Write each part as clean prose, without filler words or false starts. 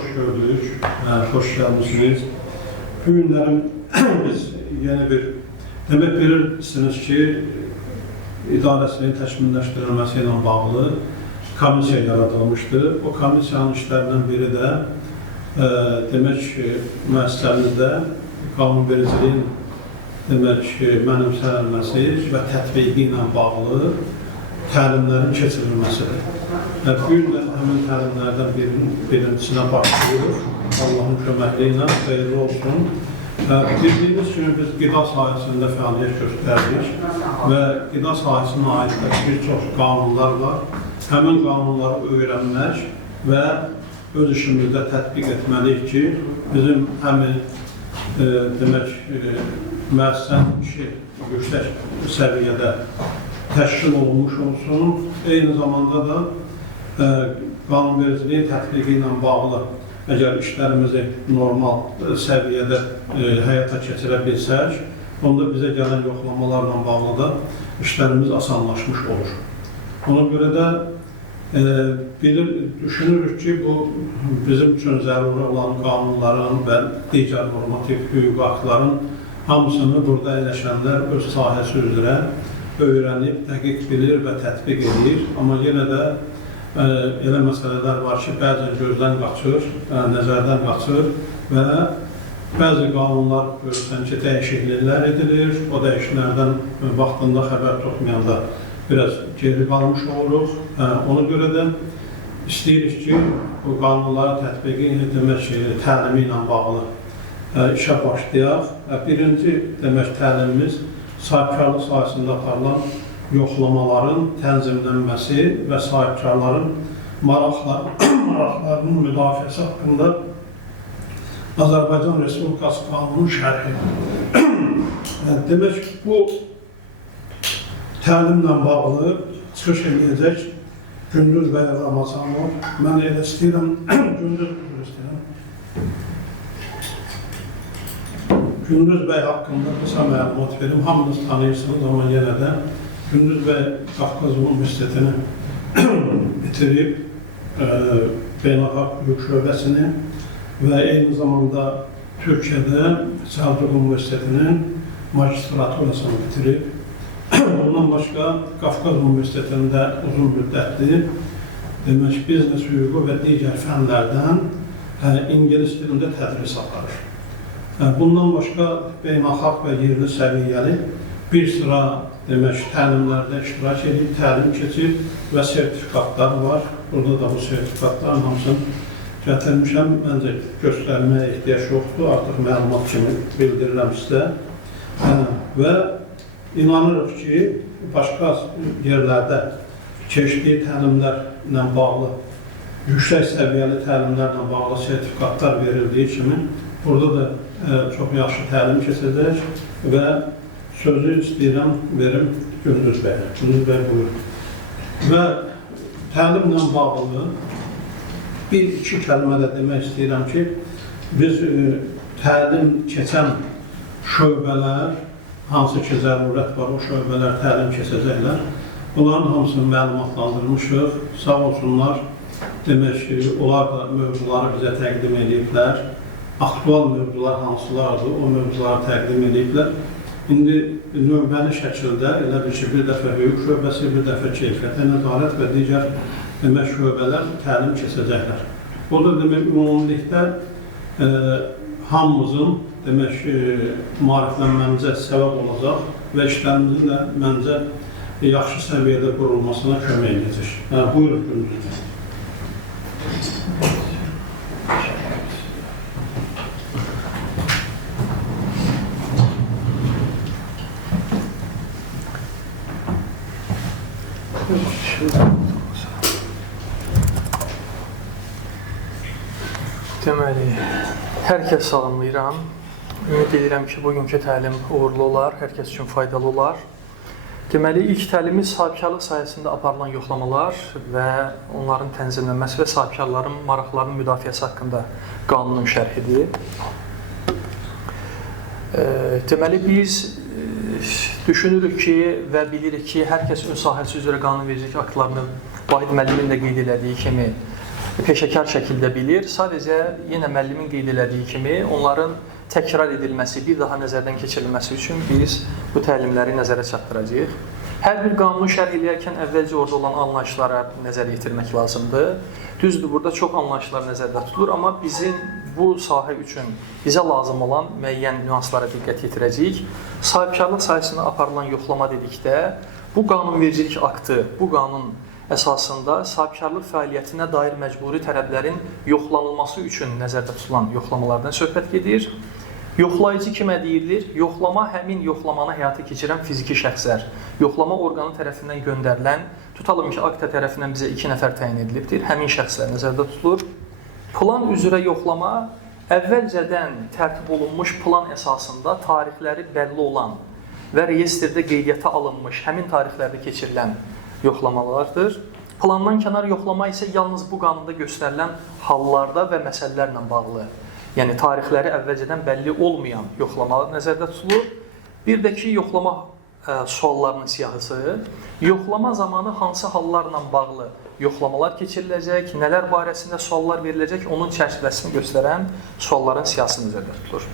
hoş gördük, hoş gelmişsiniz. Bugünlerim biz yeni bir, demek bilirsiniz ki, idarəsinin təşkilləşdirilməsi ilə bağlı komissiya yaradılmışdır. O komissiyanın işlərindən biri də demək ki, müəssisəmizdə qanunvericiliyin mənimsənilməsi və tətbiqi ilə bağlı təlimlərin keçirilməsidir. Bu gün də həmin təlimlərdən birincisinə başlayır. Allahın köməkliyi ilə xeyirli olsun. Bildiyiniz kimi biz qida sahəsində fəaliyyət göstəririk və qida sahəsinə aid bir çox qanunlar var. Həmin qanunları öyrənmək və öz işimizdə tətbiq etməliyik ki, bizim həmin müəssisənin işi yüksək səviyyədə təşkil olunmuş olsun. Eyni zamanda da qanunvericiliyin tətbiqi ilə bağlı əgər işlərimizi normal səviyyədə həyata keçirə bilsək, onda bizə gələn yoxlamalarla bağlı da işlərimiz asanlaşmış olur. Ona görə də düşünürük ki, bu bizim üçün zəruri olan qanunların və digər normativ hüquq aktların hamısını burada əyləşənlər öz sahəsi üzrə öyrənib, dəqiq bilir və tətbiq edir. Amma yenə də elə məsələlər var ki, bəzən gözdən qaçır, nəzərdən qaçır və bəzi qanunlar görürsən ki, dəyişikliklər edilir. O dəyişikliklərdən vaxtında xəbər tutmayanda biraz geri qalmış oluruq. Ona görə də istəyirik ki, bu qanunların tətbiqi təlimi ilə bağlı işə başlayaq. Birinci təlimimiz sahibkarlıq sahəsində aparılan yoxlamaların tənzimlənməsi və sahibkarların maraqlarının müdafiəsi haqqında Azərbaycan Respublikası qanunun şərhi. Demək, bu təlimlə bağlı çıxış edəcək Gündüz bəy Ramazanov. Mən elə istəyirəm, Gündüz bəy haqqında qısa məlumat verim. Hamınız tanıyırsınız, amma yenə də Gündüz bəy Qafqaz Universitetini bitirib, beynəlxalq hüquq şöbəsini və eyni zamanda Türkiyədə Səlcuq Universitetinin magistraturasını bitirib. Bundan başqa Qafqaz Universitetində uzun müddətli biznes hüququ və digər fənlərdən ingilis dilində tədris aparır. Bundan başqa beynəlxalq və yerli səviyyəli bir sıra təlimlərdə iştirak edib, təlim keçib və sertifikatlar var. Burada da bu sertifikatların hamısını gətirmişəm. Məncə göstərməyə ehtiyac yoxdur, artıq məlumat kimi bildirirəm sizə. Və inanırıq ki, başqa yerlərdə keçdiyi təlimlərlə bağlı, yüksək səviyyəli təlimlərlə bağlı sertifikatlar verildiyi kimi, burada da çox yaxşı təlim keçəcək və sözü istəyirəm, verim Gündüz bəyə. Gündüz bəy buyurun. Və təlimlə bağlı bir-iki kəlmədə demək istəyirəm ki, biz təlim keçən şöbələr, hansı ki zərurət var, o şöbələr təlim keçəcəklər. Bunların hamısını məlumatlandırmışıq. Sağ olsunlar, demək ki, onlar da mövzuları bizə təqdim ediblər. Aktual mövzular hansılardır, o mövzuları təqdim ediblər. İndi növbəli şəkildə elə bir ki, bir dəfə hüquq şöbəsi, bir dəfə keyfiyyətə nəzarət və digər şöbələr təlim keçəcəklər. O da ümumilikdə hamımızın maariflənməmizə səbəb olacaq və işlərimizin də məncə yaxşı səviyyədə qurulmasına kömək edəcək. Buyurun, Gündüz bəy. Deməli, hər kəs salamlayıram. Ümid edirəm ki, bugünkü təlim uğurlu olar, hər kəs üçün faydalı olar. Deməli, ilk təlimiz sahibkarlıq sayəsində aparılan yoxlamalar və onların tənzimlənməsi və sahibkarların maraqlarının müdafiəsi haqqında qanunun şərhidir. Deməli, biz düşünürük ki və bilirik ki, hər kəs öz sahəsi üzrə qanunvericilik aktlarını Vahid müəllimin də qeyd elədiyi kimi peşəkar şəkildə bilir. Sadəcə yenə müəllimin qeyd elədiyi kimi onların təkrar edilməsi, bir daha nəzərdən keçirilməsi üçün biz bu təlimləri nəzərə çatdıracağıq. Hər bir qanunu şərh edərkən əvvəlcə orada olan anlayışlara nəzər yetirmək lazımdır. Düzdür, burada çox anlayışlar nəzərdə tutulur, amma bizim bu sahə üçün bizə lazım olan müəyyən nüanslara diqqət yetirəcəyik. Sahibkarlıq sahəsində aparılan yoxlama dedikdə, bu qanunvericilik aktı, bu qanun əsasında sahibkarlıq fəaliyyətinə dair məcburi tələblərin yoxlanılması üçün nəzərdə tutulan yoxlamalardan söhbət gedir. Yoxlayıcı kimə deyilir? Yoxlama həmin yoxlamanı həyata keçirən fiziki şəxslər. Yoxlama orqanı tərəfindən göndərilən, tutalım ki, akta tərəfindən bizə 2 nəfər təyin edilibdir, həmin şəxslər nəzərdə tutulur. Plan üzrə yoxlama əvvəlcədən tərtib olunmuş plan əsasında tarixləri bəlli olan və reyestrdə qeydiyyata alınmış həmin tarixlərdə keçirilən yoxlamalardır. Plandan kənar yoxlama isə yalnız bu qanunda göstərilən hallarda və məsələlərlə bağlı, yəni tarixləri əvvəlcədən bəlli olmayan yoxlamalar nəzərdə tutulur. Bir də ki, yoxlama suallarının siyahısı, yoxlama zamanı hansı hallarla bağlı yoxlamalar keçiriləcək, nələr barəsində suallar veriləcək, onun çərçivəsini göstərən sualların siyahısı nəzərdə tutulur.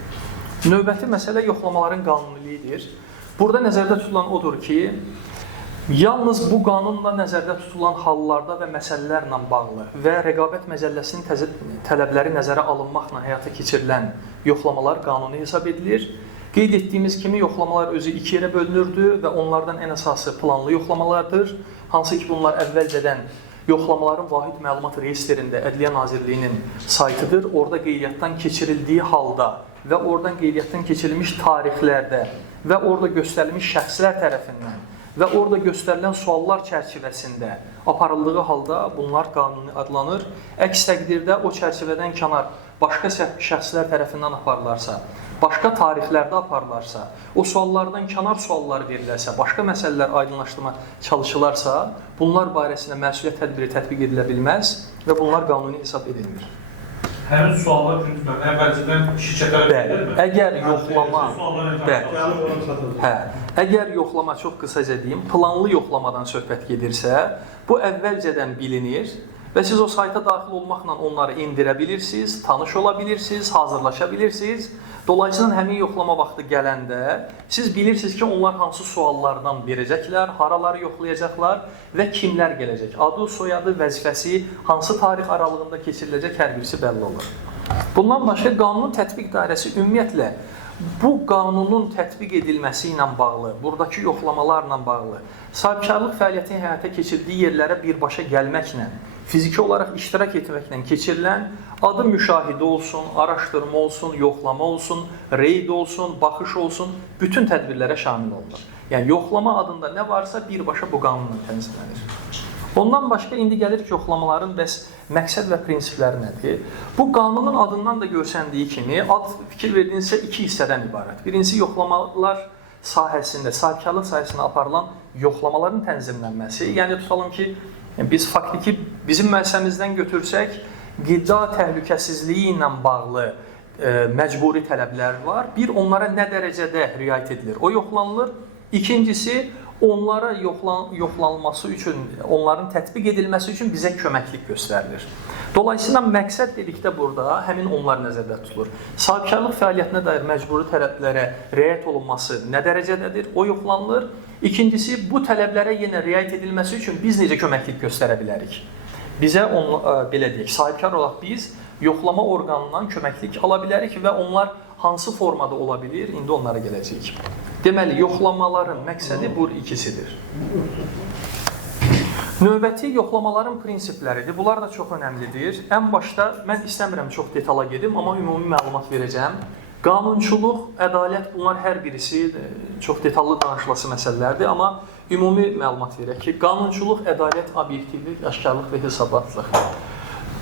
Növbəti məsələ yoxlamaların qanuniliyidir. Burada nəzərdə tutulan odur ki, yalnız bu qanunla nəzərdə tutulan hallarda və məsələlərlə bağlı və Rəqabət Məcəlləsinin tələbləri nəzərə alınmaqla həyata keçirilən yoxlamalar qanuni hesab edilir. Qeyd etdiyimiz kimi yoxlamalar özü 2 yerə bölünürdü və onlardan ən əsası planlı yoxlamalardır. Hansı ki, bunlar əvvəlcədən yoxlamaların vahid məlumat reyestrində Ədliyyə Nazirliyinin saytıdır. Orada qeydiyyatdan keçirildiyi halda və oradan qeydiyyatdan keçirilmiş tarixlərdə və orada göstərilmiş şəxslər tərəfindən və orada göstərilən suallar çərçivəsində aparıldığı halda bunlar qanuni adlanır. Əks təqdirdə o çərçivədən kənar başqa şəxslər tərəfindən aparılarsa, başqa tarixlərdə aparılarsa, o suallardan kənar suallar verilərsə, başqa məsələlər aydınlaşdırma çalışılarsa, bunlar barəsində məsuliyyət tədbiri tətbiq edilə bilməz və bunlar qanuni hesab edilmir. Həmin suallar gündüzdən əvvəlcədən şirkətlərə verilirmi? Əgər yoxlama, əgər yoxlama, çox qısaca deyim, planlı yoxlamadan söhbət gedirsə, bu əvvəlcədən bilinir və siz o sayta daxil olmaqla onları indirə bilirsiniz, tanış ola bilirsiniz, hazırlaşa bilirsiniz. Dolayısıyla həmin yoxlama vaxtı gələndə siz bilirsiniz ki, onlar hansı suallardan verəcəklər, haraları yoxlayacaqlar və kimlər gələcək. Adı, soyadı, vəzifəsi, hansı tarix aralığında keçiriləcək hər birisi bəlli olur. Bundan başqa qanunun tətbiq dairəsi ümumiyyətlə bu qanunun tətbiq edilməsi ilə bağlı, buradakı yoxlamalarla bağlı, sahibkarlıq fəaliyyətini həyata keçirdiyi yerlərə birbaşa gəlməklə, fiziki olaraq iştirak etməklə keçirilən adı müşahidə olsun, araşdırma olsun, yoxlama olsun, reyd olsun, baxış olsun, bütün tədbirlərə şamil olunur. Yəni, yoxlama adında nə varsa birbaşa bu qanunla tənzimlənir. Ondan başqa indi gəlir ki, yoxlamaların bəs məqsəd və prinsipləri nədir? Bu qanunun adından da görsəndiyi kimi, ad fikir verdiyinizsə 2 hissədən ibarət. Birincisi, yoxlamalar sahəsində, sahibkarlıq sahəsində aparılan yoxlamaların tənzimlənməsi. Yəni, tutalım ki, biz faktiki bizim müəssisəmizdən götürsək, qida təhlükəsizliyi ilə bağlı məcburi tələblər var. Bir, onlara nə dərəcədə riayət edilir? O yoxlanılır. İkincisi, onlara yoxlanılması üçün, onların tətbiq edilməsi üçün bizə köməklik göstərilir. Dolayısıyla məqsəd dedikdə burada həmin onlar nəzərdə tutulur. Sahibkarlıq fəaliyyətinə dair məcburi tələblərə riayət olunması nə dərəcədədir? O yoxlanılır. İkincisi, bu tələblərə yenə riayət edilməsi üçün biz necə köməklik göstərə bilərik? Bizə, belə deyək, sahibkar olaq biz yoxlama orqanından köməklik ala bilərik və onlar hansı formada ola bilir? İndi onlara gələcəyik. Deməli, yoxlamaların məqsədi bu ikisidir. Növbəti yoxlamaların prinsipləridir. Bunlar da çox önəmlidir. Ən başda, mən istəmirəm çox detala gedim, amma ümumi məlumat verəcəm. Qanunçuluq, ədalət, bunlar hər birisi çox detallı danışılası məsələlərdir, amma ümumi məlumat verək ki, qanunçuluq, ədalət, obyektivlik, aşkarlıq və hesabatlıq.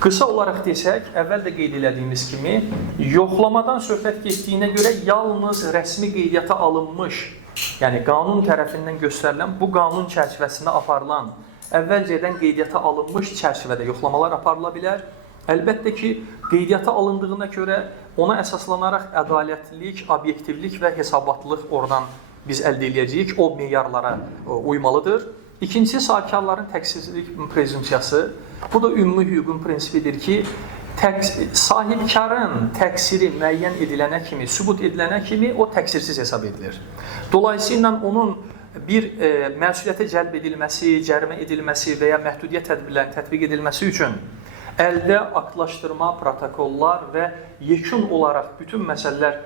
Qısa olaraq desək, əvvəl də qeyd elədiyimiz kimi, yoxlamadan söhbət getdiyinə görə yalnız rəsmi qeydiyyata alınmış, yəni qanun tərəfindən göstərilən, bu qanun çərçivəsində aparılan, əvvəlcədən qeydiyyata alınmış çərçivədə yoxlamalar aparıla bilər. Əlbəttə ki, qeydiyyata alındığına görə ona əsaslanaraq ədalətlilik, obyektivlik və hesabatlıq oradan biz əldə edəcəyik, o meyarlara uymalıdır. İkincisi, sahibkarların təqsirsizlik prezumpsiyası. Bu da ümumi hüququn prinsipidir ki, sahibkarın təqsiri müəyyən edilənə kimi, sübut edilənə kimi o təqsirsiz hesab edilir. Dolayısıyla onun bir məsuliyyətə cəlb edilməsi, cərimə edilməsi və ya məhdudiyyət tədbirlərinin tətbiq edilməsi üçün əldə aktlaşdırma, protokollar və yekun olaraq bütün məsələlər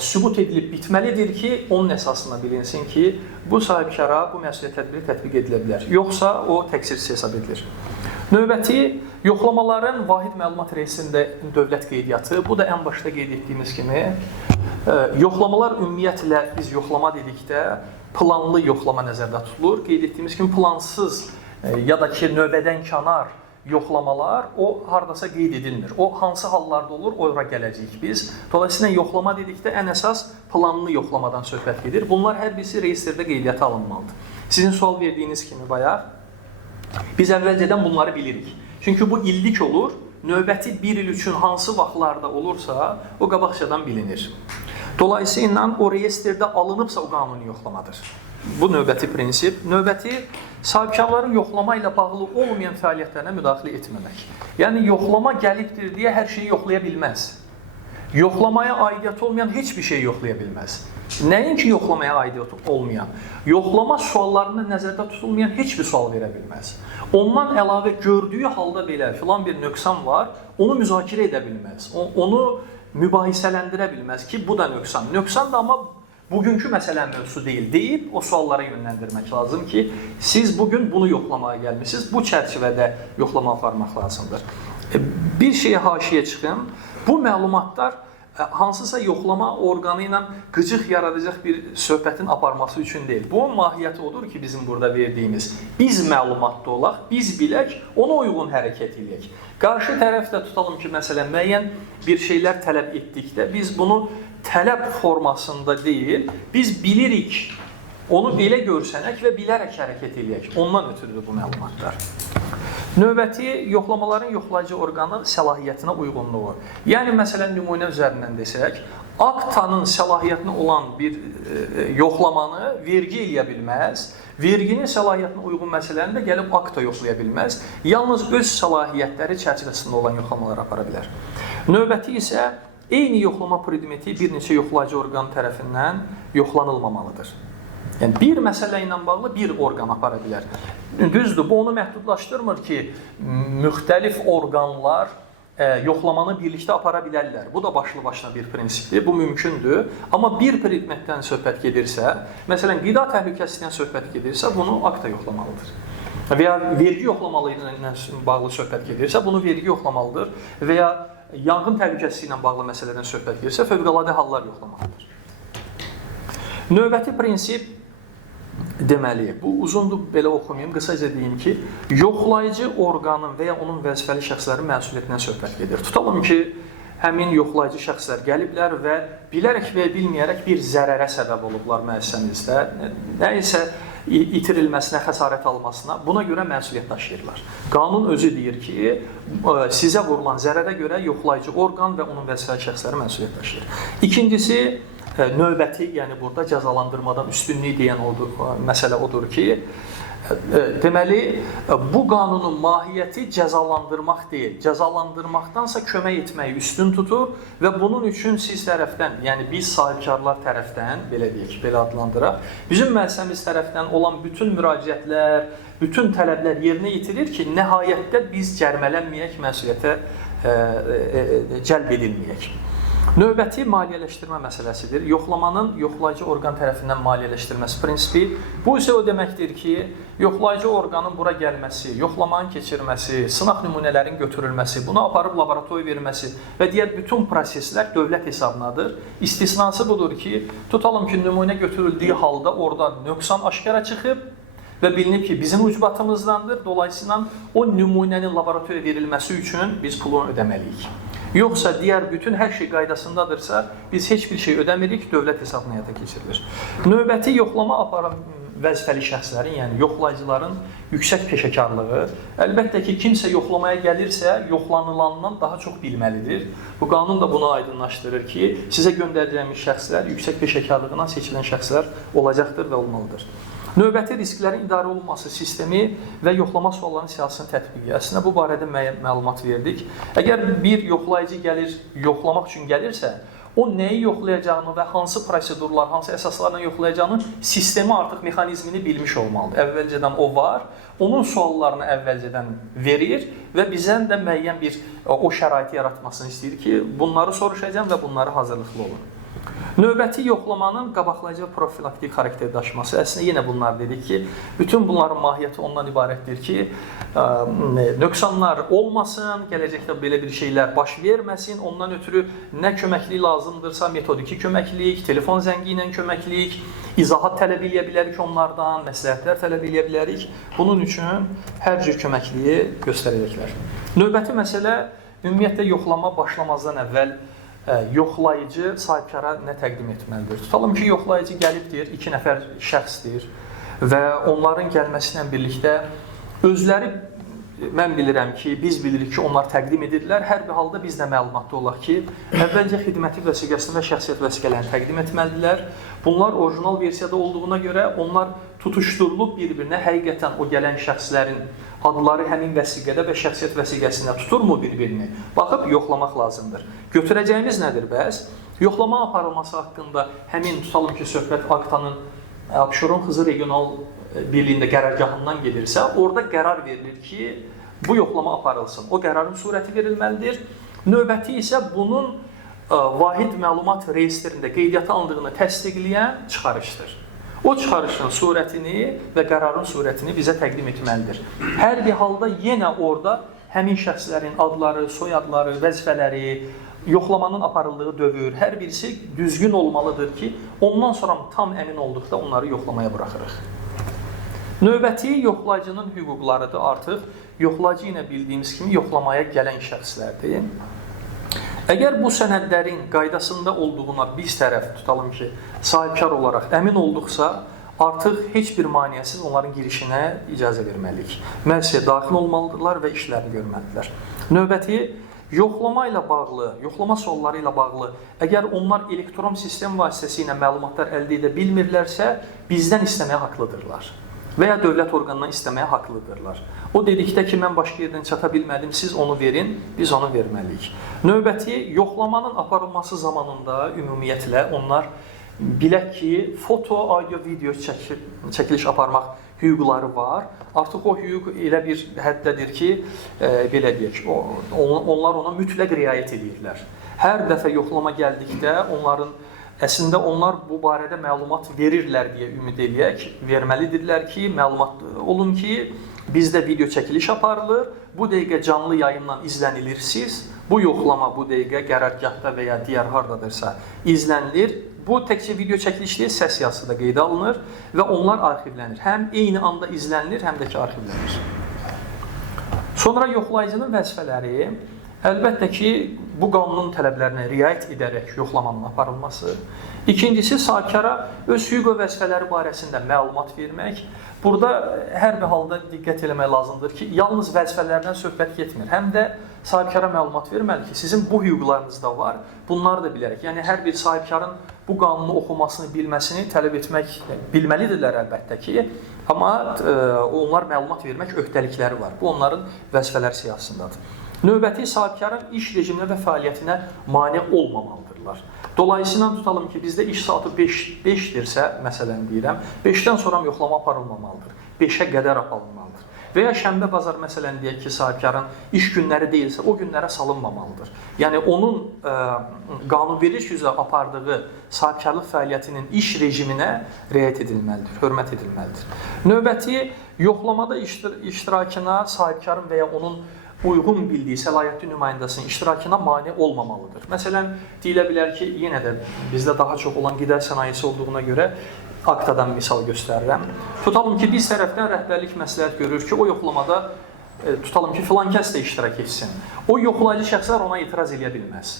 sübut edilib bitməlidir ki, onun əsasına bilinsin ki, bu sahibkara bu məsuliyyət tədbiri tətbiq edilə bilər. Yoxsa o təqsirsiz hesab edilir. Növbəti, yoxlamaların vahid məlumat reyestrində dövlət qeydiyyatı. Bu da ən başda qeyd etdiyimiz kimi, yoxlamalar ümumiyyətlə biz yoxlama dedikdə planlı yoxlama nəzərdə tutulur. Qeyd etdiyimiz kimi plansız ya da ki, növbədən kənar yoxlamalar o hardasa qeyd edilmir. O hansı hallarda olur, ora gələcəyik biz. Dolayısıyla yoxlama dedikdə ən əsas planlı yoxlamadan söhbət gedir. Bunlar hər birisi reyestrdə qeydiyyata alınmalıdır. Sizin sual verdiyiniz kimi bayaq, biz əvvəlcədən bunları bilirik. Çünki bu illik olur, növbəti bir il üçün hansı vaxtlarda olursa, o qabaqcadan bilinir. Dolayısıyla o reyestrdə alınıbsa o qanuni yoxlamadır. Bu növbəti prinsip. Növbəti, sahibkarların yoxlama ilə bağlı olmayan fəaliyyətlərinə müdaxilə etməmək. Yəni, yoxlama gəlibdir deyə hər şeyi yoxlaya bilməz. Yoxlamaya aidiyyəti olmayan heç bir şey yoxlaya bilməz. Nəinki yoxlamaya aidiyyəti olmayan, yoxlama suallarında nəzərdə tutulmayan heç bir sual verə bilməz. Ondan əlavə gördüyü halda belə filan bir nöqsan var, onu müzakirə edə bilməz. Onu mübahisələndirə bilməz ki, bu da nöqsan. Nöqsan da amma bugünkü məsələnin mövzusu deyil, deyib o suallara yönləndirmək lazım ki, siz bugün bunu yoxlamaya gəlmişsiniz, bu çərçivədə yoxlama aparmaq lazımdır. Bir şeyə haşiyə çıxın, bu məlumatlar hansısa yoxlama orqanı ilə qıcıq yaradacaq bir söhbətin aparması üçün deyil. Bu mahiyyəti odur ki, bizim burada verdiyimiz, biz məlumatda olaq, biz bilək, ona uyğun hərəkət edək. Qarşı tərəfdə tutalım ki, məsələn, müəyyən bir şeylər tələb etdikdə, biz bunu tələb formasında deyil, biz bilirik, onu belə görsənək və bilərək hərəkət edək. Ondan ötürüdür bu məlumatlar. Növbəti, yoxlamaların yoxlayıcı orqanın səlahiyyətinə uyğunluğu. Yəni, məsələn, nümunə üzərindən desək, aktanın səlahiyyətinə olan bir yoxlamanı vergi eləyə bilməz, verginin səlahiyyətinə uyğun məsələni də gəlib akta yoxlaya bilməz, yalnız öz səlahiyyətləri çərçivəsində olan yoxlamalar apara bilər. Növbəti isə, eyni yoxlama predmeti bir neçə yoxlayıcı orqan tərəfindən yoxlanılmamalıdır. Yəni, bir məsələ ilə bağlı bir orqan apara bilər. Düzdür, bu onu məhdudlaşdırmır ki, müxtəlif orqanlar yoxlamanı birlikdə apara bilərlər. Bu da başlı başına bir prinsipdir, bu mümkündür. Amma bir predmetdən söhbət gedirsə, məsələn, qida təhlükəsindən söhbət gedirsə, bunu akta yoxlamalıdır. Və ya vergi yoxlamalı ilə bağlı söhbət gedirsə, bunu vergi yoxlamalıdır. Və ya yanğın təhlükəsizliyi ilə bağlı məsələdən söhbət gedirsə, fövqəladə hallar yoxlamalıdır. Növbəti prinsip, deməli, bu uzundur, belə oxumayayım, qısaca deyim ki, yoxlayıcı orqanın və ya onun vəzifəli şəxslərin məsuliyyətindən söhbət gedir. Tutalım ki, həmin yoxlayıcı şəxslər gəliblər və bilərək və bilməyərək bir zərərə səbəb olublar müəssisəmizdə, nə isə itirilməsinə, xəsarət almasına, buna görə məsuliyyət daşıyırlar. Qanun özü deyir ki, sizə vurulan zərərə görə yoxlayıcı orqan və onun vəzifəli şəxsləri məsuliyyət daşıyır. İkincisi, növbəti, yəni burada cəzalandırmadan üstünlük deyən məsələ odur ki, deməli, bu qanunun mahiyyəti cəzalandırmaq deyil, cəzalandırmaqdansa kömək etməyi üstün tutur və bunun üçün siz tərəfdən, yəni biz sahibkarlar tərəfdən, belə deyək, belə adlandıraq, bizim müəssisəmiz tərəfdən olan bütün müraciətlər, bütün tələblər yerinə yetirir ki, nəhayətdə biz cərimələnməyək, məsuliyyətə cəlb edilməyək. Növbəti maliyyələşdirmə məsələsidir. Yoxlamanın yoxlayıcı orqan tərəfindən maliyyələşdirilməsi prinsipi. Bu isə o deməkdir ki, yoxlayıcı orqanın bura gəlməsi, yoxlamanın keçirməsi, sınaq nümunələrin götürülməsi, buna aparıb laboratoriya verilməsi və digər bütün proseslər dövlət hesabınadır. İstisnası budur ki, tutalım ki, nümunə götürüldüyü halda orada nöqsan aşkara çıxıb və bilinib ki, bizim ucbatımızdandır. Dolayısıyla o nümunənin laboratoriya verilməsi üçün biz pulunu ödəməliyik. Yoxsa digər bütün hər şey qaydasındadırsa, biz heç bir şey ödəmirik, dövlət hesabına həyata keçirilir. Növbəti yoxlama aparan vəzifəli şəxslərin, yəni yoxlayıcıların yüksək peşəkarlığı, əlbəttə ki, kimsə yoxlamaya gəlirsə, yoxlanılandan daha çox bilməlidir. Bu qanun da bunu aydınlaşdırır ki, sizə göndərilmiş şəxslər yüksək peşəkarlığına seçilən şəxslər olacaqdır və olmalıdır. Növbəti risklərin idarə olunması sistemi və yoxlama suallarının siyasətinin tətbiqi. Əslində bu barədə məlumat verdik. Əgər bir yoxlayıcı gəlir, yoxlamaq üçün gəlirsə, o nəyi yoxlayacağını və hansı prosedurlar, hansı əsaslarla yoxlayacağını sistemi artıq mexanizmini bilmiş olmalıdır. Əvvəlcədən o var, onun suallarını əvvəlcədən verir və bizdən də müəyyən bir o şəraiti yaratmasını istəyir ki, bunları soruşacağım və bunları hazırlıqlı olun. Növbəti yoxlamanın qabaqlayıcı və profilaktik xarakter daşıması. Əslində yenə bunlar dedik ki, bütün bunların mahiyyəti ondan ibarətdir ki, nöqsanlar olmasın, gələcəkdə belə bir şeylər baş verməsin, ondan ötürü nə köməklik lazımdırsa, metodiki köməklik, telefon zəngi ilə köməklik, izahat tələb edə bilərik onlardan, məsləhətlər tələb edə bilərik. Bunun üçün hər cür köməkliyi göstərəcəklər. Növbəti məsələ, ümumiyyətlə yoxlama başlamazdan əvvəl yoxlayıcı sahibkara nə təqdim etməlidir? Tutalım ki, yoxlayıcı gəlibdir, 2 nəfər şəxsdir və onların gəlməsi ilə birlikdə özləri, mən bilirəm ki, biz bilirik ki, onlar təqdim edirlər. Hər bir halda biz də məlumatlı olaq ki, əvvəlcə xidməti vəsiqəsini və şəxsiyyət vəsiqələrini təqdim etməlidirlər. Bunlar orijinal versiyada olduğuna görə onlar tutuşdurulub bir-birinə həqiqətən o gələn şəxslərin adları həmin vəsiqədə və şəxsiyyət vəsiqəsində tuturmu bir-birini? Baxıb yoxlamaq lazımdır. Götürəcəyimiz nədir bəs? Yoxlama aparılması haqqında həmin tutalım ki, söhbət Aktanın Abşeron Xızı Regional Birliyində qərargahından gedirsə, orada qərar verilir ki, bu yoxlama aparılsın. O qərarın surəti verilməlidir. Növbəti isə bunun vahid məlumat reyestrində qeydiyyata alındığını təsdiqləyən çıxarışdır. O çıxarışın surətini və qərarın surətini bizə təqdim etməlidir. Hər bir halda yenə orada həmin şəxslərin adları, soyadları, vəzifələri, yoxlamanın aparıldığı dövr, hər birisi düzgün olmalıdır ki, ondan sonra tam əmin olduqda onları yoxlamaya buraxırıq. Növbəti yoxlayıcının hüquqlarıdır. Artıq yoxlayıcı ilə bildiyimiz kimi yoxlamaya gələn şəxslərdir. Əgər bu sənədlərin qaydasında olduğuna biz tərəf tutalım ki, sahibkar olaraq əmin olduqsa, artıq heç bir maneəsiz onların girişinə icazə verməliyik. Müəssisəyə daxil olmalıdırlar və işlərini görməlidirlər. Növbəti, yoxlama ilə bağlı, yoxlama sualları ilə bağlı, əgər onlar elektron sistem vasitəsilə məlumatlar əldə edə bilmirlərsə, bizdən istəməyə haqlıdırlar və ya dövlət orqanından istəməyə haqlıdırlar. O dedikdə ki, mən başqa yerdən çata bilmədim, siz onu verin, biz onu verməliyik. Növbəti, yoxlamanın aparılması zamanında ümumiyyətlə onlar bilək ki, foto, audio, video çəkiliş aparmaq hüquqları var. Artıq o hüquq elə bir həddədir ki, belə deyək, onlar ona mütləq riayət edirlər. Hər dəfə yoxlama gəldikdə əslində onlar bu barədə məlumat verirlər deyə ümid eləyək, verməlidirlər ki, məlumat olun ki, bizdə video çəkiliş aparılır, bu dəqiqə canlı yayımla izlənilirsiniz, bu yoxlama bu dəqiqə qərargahda və ya digər hardadırsa izlənilir, bu təkcə video çəkiliş deyil, səs yazısı da qeydə alınır və onlar arxivlənir. Həm eyni anda izlənilir, həm də ki, arxivlənir. Sonra yoxlayıcının vəzifələri, əlbəttə ki, bu qanunun tələblərinə riayət edərək yoxlamanın aparılması. İkincisi, sahibkara öz hüquq və vəzifələri barəsində məlumat vermək. Burada hər bir halda diqqət eləmək lazımdır ki, yalnız vəzifələrdən söhbət getmir. Həm də sahibkara məlumat verməli ki, sizin bu hüquqlarınız da var, bunları da bilərək. Yəni, hər bir sahibkarın bu qanunu oxumasını, bilməsini tələb etmək bilməlidirlər əlbəttə ki, amma onlar məlumat vermək öhdəlikləri var. Bu, onların vəzifələr siyahısındadır. Növbəti, sahibkarın iş rejiminə və fəaliyyətinə mane olmamalıdırlar. Dolayısıyla tutalım ki, bizdə iş saatı 5-dirsə, məsələn deyirəm, 5-dən sonra yoxlama aparılmamalıdır, 5-ə qədər aparılmalıdır. Və ya şənbə, bazar, məsələn deyək ki, sahibkarın iş günləri deyilsə, o günlərə salınmamalıdır. Yəni, onun qanunverici üzrə apardığı sahibkarlıq fəaliyyətinin iş rejiminə riayət edilməlidir, hörmət edilməlidir. Növbəti, yoxlamada iştirakına sahibkarın və ya onun uyğun bildiyi səlahiyyətli nümayəndəsinin iştirakına mane olmamalıdır. Məsələn, deyilə bilər ki, yenə də bizdə daha çox olan qida sənayesi olduğuna görə aktadan misal göstərirəm. Tutalım ki, biz tərəfdən rəhbərlik məsləhət görür ki, o yoxlamada tutalım ki, filan kəs də iştirak etsin. O yoxlayıcı şəxslər ona etiraz edə bilməz.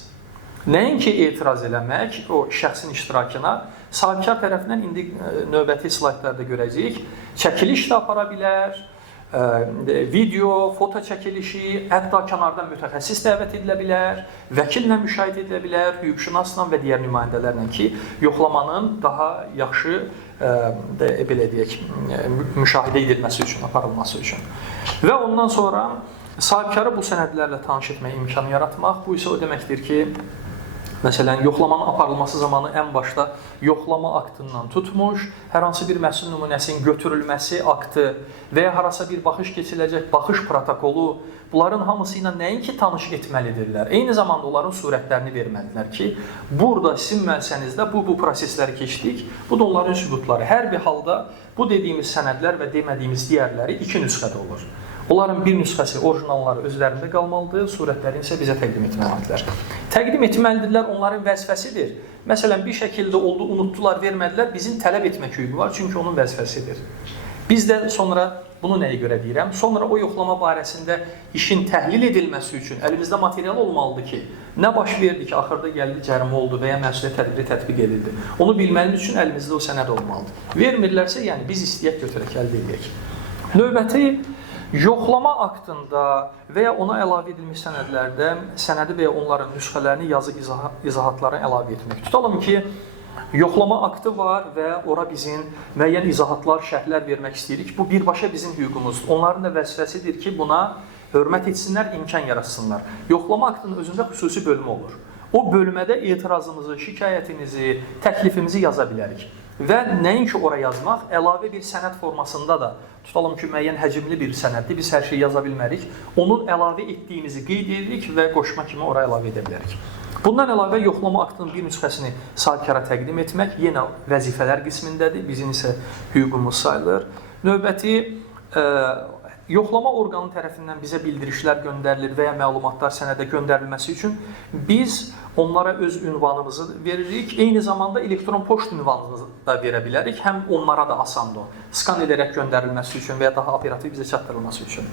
Nəinki etiraz eləmək o şəxsin iştirakına, sahibkar tərəfindən indi növbəti slaytlarda görəcəyik, çəkiliş də apara bilər, video, foto çəkilişi, hətta kənardan mütəxəssis dəvət edilə bilər, vəkillə müşahidə edilə bilər, hüquqşünasla və digər nümayəndələrlə ki, yoxlamanın daha yaxşı belə deyək, müşahidə edilməsi üçün, aparılması üçün. Və ondan sonra sahibkarı bu sənədlərlə tanış etmək imkanı yaratmaq, bu isə o deməkdir ki, məsələn, yoxlamanın aparılması zamanı ən başda yoxlama aktından tutmuş, hər hansı bir məhsul nümunəsinin götürülməsi aktı və ya harasa bir baxış keçiriləcək baxış protokolu, bunların hamısı ilə nəinki tanış etməlidirlər. Eyni zamanda onların surətlərini verməlidirlər ki, burada sizin müəssisənizdə bu prosesləri keçdik, bu da onların sübutları. Hər bir halda bu dediyimiz sənədlər və demədiyimiz digərləri 2 nüsxədə olur. Onların bir nüsxəsi, orijinalları özlərində qalmalıdır, surətlərini isə bizə təqdim etməlidirlər. Təqdim etməlidirlər, onların vəzifəsidir. Məsələn, bir şəkildə oldu, unutdular, vermədilər, bizim tələb etmək hüququ var, çünki onun vəzifəsidir. Biz də sonra, bunu nəyə görə deyirəm, sonra o yoxlama barəsində işin təhlil edilməsi üçün əlimizdə material olmalıdır ki, nə baş verdi ki, axırda gəldi, cərimə oldu və ya məsuliyyət tədbiri tətbiq edildi. Onu bilməlimiz üçün əlimizdə o sənəd olmalıdır. Vermirlərsə, yəni biz istəyək götürək, əldə edək. Növbəti, yoxlama aktında və ya ona əlavə edilmiş sənədlərdə sənədi və ya onların nüsxələrini yazı izahatlara əlavə etmək. Tutalım ki, yoxlama aktı var və ora bizim müəyyən izahatlar, şərhlər vermək istəyirik. Bu birbaşa bizim hüququmuzdur. Onların da vəzifəsidir ki, buna hörmət etsinlər, imkan yaratsınlar. Yoxlama aktının özündə xüsusi bölümü olur. O bölmədə etirazınızı, şikayətinizi, təklifimizi yaza bilərik. Və nəinki ora yazmaq, əlavə bir sənəd formasında da, tutalım ki, müəyyən həcmli bir sənəddir, biz hər şeyi yaza bilmərik, onun əlavə etdiyimizi qeyd edirik və qoşma kimi ora əlavə edə bilərik. Bundan əlavə, yoxlama aktının bir nüsxəsini sahibkara təqdim etmək yenə vəzifələr qismindədir, bizim isə hüququmuz sayılır. Növbəti, yoxlama orqanı tərəfindən bizə bildirişlər göndərilir və ya məlumatlar sənədə göndərilməsi üçün biz onlara öz ünvanımızı veririk, eyni zamanda elektron poçt ünvanımızı da verə bilərik, həm onlara da asandır, skan edərək göndərilməsi üçün və ya daha operativ bizə çatdırılması üçün.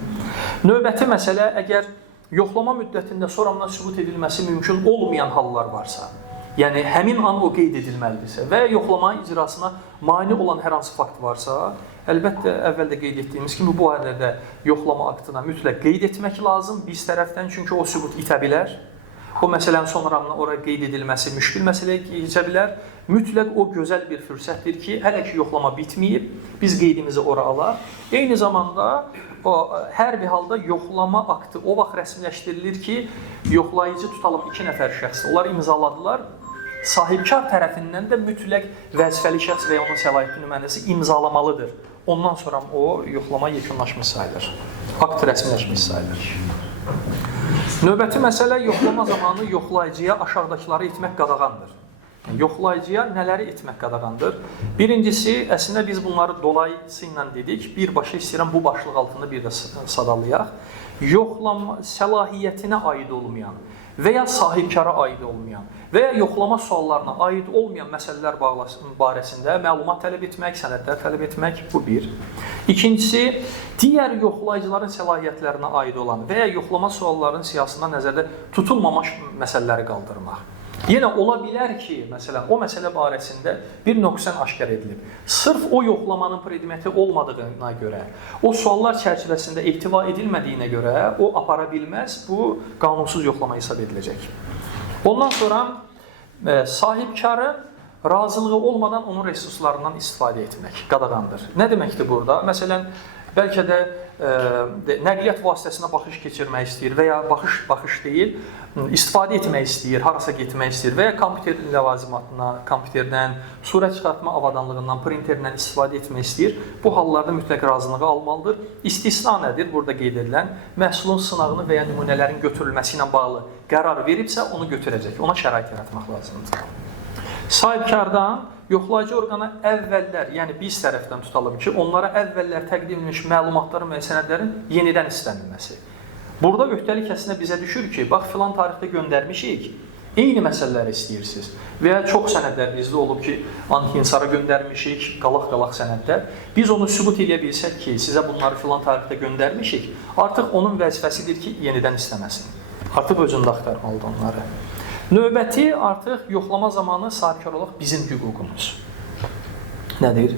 Növbəti məsələ, əgər yoxlama müddətində sonradan sübut edilməsi mümkün olmayan hallar varsa, yəni həmin an o qeyd edilməlidirsə və yoxlama icrasına mane olan hər hansı fakt varsa, əlbəttə əvvəldə qeyd etdiyimiz kimi bu barədə yoxlama aktına mütləq qeyd etmək lazım biz tərəfdən, çünki o sübut itə bilər. O məsələnin sonradan oraya qeyd edilməsi müşkül məsələyə keçə bilər. Mütləq o gözəl bir fürsətdir ki, hələ ki yoxlama bitməyib, biz qeydimizi ora alaq. Eyni zamanda hər bir halda yoxlama aktı o vaxt rəsmiləşdirilir ki, yoxlayıcı tutalım 2 nəfər şəxs, onlar imzaladılar. Sahibkar tərəfindən də mütləq vəzifəli şəxs və ya onun səlahiyyətli nümayəndəsi imzalamalıdır. Ondan sonra o yoxlama yekunlaşmış sayılır. Akt rəsmiləşmiş sayılır. Növbəti məsələ, yoxlama zamanı yoxlayıcıya aşağıdakıları etmək qadağandır. Yoxlayıcıya nələri etmək qadağandır? Birincisi, əslində biz bunları dolayısıyla dedik, birbaşa istəyirəm bu başlıq altında bir də sadalayaq. Yoxlama səlahiyyətinə aid olmayan və ya sahibkara aid olmayan və ya yoxlama suallarına aid olmayan məsələlər barəsində məlumat tələb etmək, sənədlər tələb etmək, bu bir. İkincisi, digər yoxlayıcıların səlahiyyətlərinə aid olan və ya yoxlama suallarının siyasında nəzərdə tutulmamış məsələləri qaldırmaq. Yenə ola bilər ki, məsələn, o məsələ barəsində bir nöqsan aşkar edilib. Sırf o yoxlamanın predmeti olmadığına görə, o suallar çərçivəsində ehtiva edilmədiyinə görə o apara bilməz, bu qanunsuz yoxlama hesab ediləcək. Ondan sonra sahibkarın razılığı olmadan onun resurslarından istifadə etmək qadağandır. Nə deməkdir burada? Məsələn, bəlkə də nəqliyyat vasitəsinə baxış keçirmək istəyir və ya baxış deyil, istifadə etmək istəyir, harasa getmək istəyir və ya kompüter ləvazimatına, kompüterdən, surət çıxartma avadanlığından, printerdən istifadə etmək istəyir. Bu hallarda mütləq razılığı almalıdır. İstisna nədir? Burada qeyd edilən məhsulun sınağını və ya nümunələrin götürülməsi ilə bağlı qərar veribsə, onu götürəcək. Ona şərait yaratmaq lazımdır. Sahibkardan yoxlayıcı orqana əvvəllər, yəni biz tərəfdən tutalım ki, onlara əvvəllər təqdim edilmiş məlumatların və sənədlərin yenidən istənilməsi. Burada öhdəlik əslində bizə düşür ki, bax filan tarixdə göndərmişik, eyni məsələləri istəyirsiniz və ya çox sənədlər bizdə olub ki, antihinsara göndərmişik, qalaq-qalaq sənədlər. Biz onu sübut edə bilsək ki, sizə bunları filan tarixdə göndərmişik, artıq onun vəzifəsidir ki, yenidən istəməsin. Artıq özündə axtarmalıdır onları. Növbəti artıq yoxlama zamanı sahibkar olaq bizim hüququmuz. Nədir?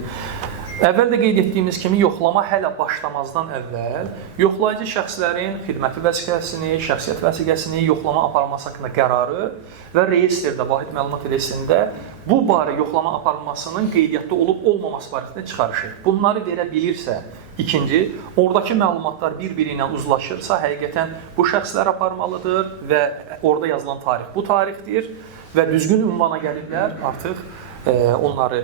Əvvəl də qeyd etdiyimiz kimi yoxlama hələ başlamazdan əvvəl yoxlayıcı şəxslərin xidməti vəsiqəsini, şəxsiyyət vəsiqəsini, yoxlama aparılması haqqında qərarı və reyestrdə, vahid məlumat reyestrində bu barə yoxlama aparılmasının qeydiyyatda olub-olmaması barəsində çıxarışır. Bunları verə bilirsə, ikinci, oradakı məlumatlar bir-biri ilə uzlaşırsa, həqiqətən bu şəxslər aparmalıdır və orada yazılan tarix bu tarixdir və düzgün ünvana gəliblər, artıq onları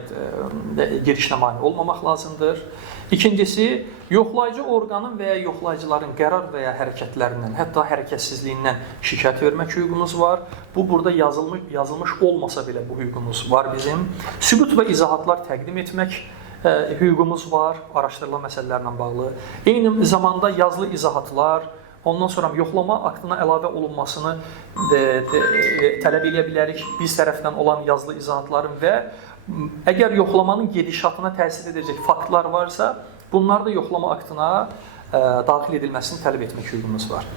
girişinə mane olmamaq lazımdır. İkincisi, yoxlayıcı orqanın və ya yoxlayıcıların qərar və ya hərəkətlərindən, hətta hərəkətsizliyindən şikayət vermək hüququmuz var. Bu, burada yazılmış olmasa belə bu hüququmuz var bizim. Sübut və izahatlar təqdim etmək hüququmuz var, araşdırılan məsələlərlə bağlı. Eyni zamanda yazılı izahatlar, ondan sonra yoxlama aktına əlavə olunmasını tələb edə bilərik biz tərəfdən olan yazılı izahatların və əgər yoxlamanın gedişatına təsir edəcək faktlar varsa, bunlar da yoxlama aktına daxil edilməsini tələb etmək hüququmuz var.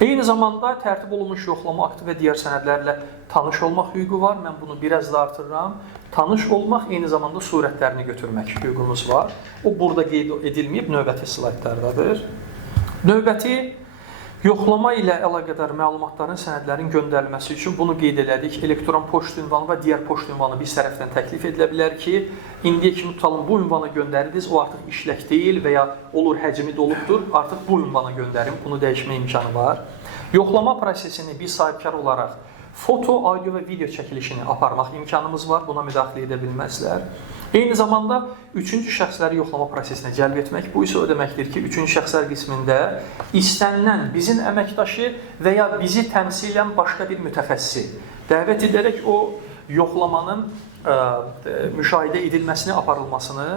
Eyni zamanda tərtib olunmuş yoxlama aktı və digər sənədlərlə tanış olmaq hüququ var. Mən bunu biraz da artırıram. Tanış olmaq, eyni zamanda surətlərini götürmək hüququmuz var. O, burada qeyd edilməyib, növbəti slaydlardadır. Növbəti yoxlama ilə əlaqədar məlumatların, sənədlərin göndərilməsi üçün bunu qeyd elədik. Elektron poçt ünvanı və digər poçt ünvanı biz tərəfdən təklif edilə bilər ki, indiyə kimi tutalım bu ünvana göndərdiniz, o artıq işlək deyil və ya olur həcmi dolubdur, artıq bu ünvana göndərin, bunu dəyişmə imkanı var. Yoxlama prosesini biz sahibkar olaraq foto, audio və video çəkilişini aparmaq imkanımız var, buna müdaxilə edə bilməzlər. Eyni zamanda üçüncü şəxsləri yoxlama prosesinə cəlb etmək, bu isə o deməkdir ki, üçüncü şəxslər qismində istənilən bizim əməkdaşı və ya bizi təmsilən başqa bir mütəxəssisi dəvət edərək o yoxlamanın müşahidə edilməsini, aparılmasını,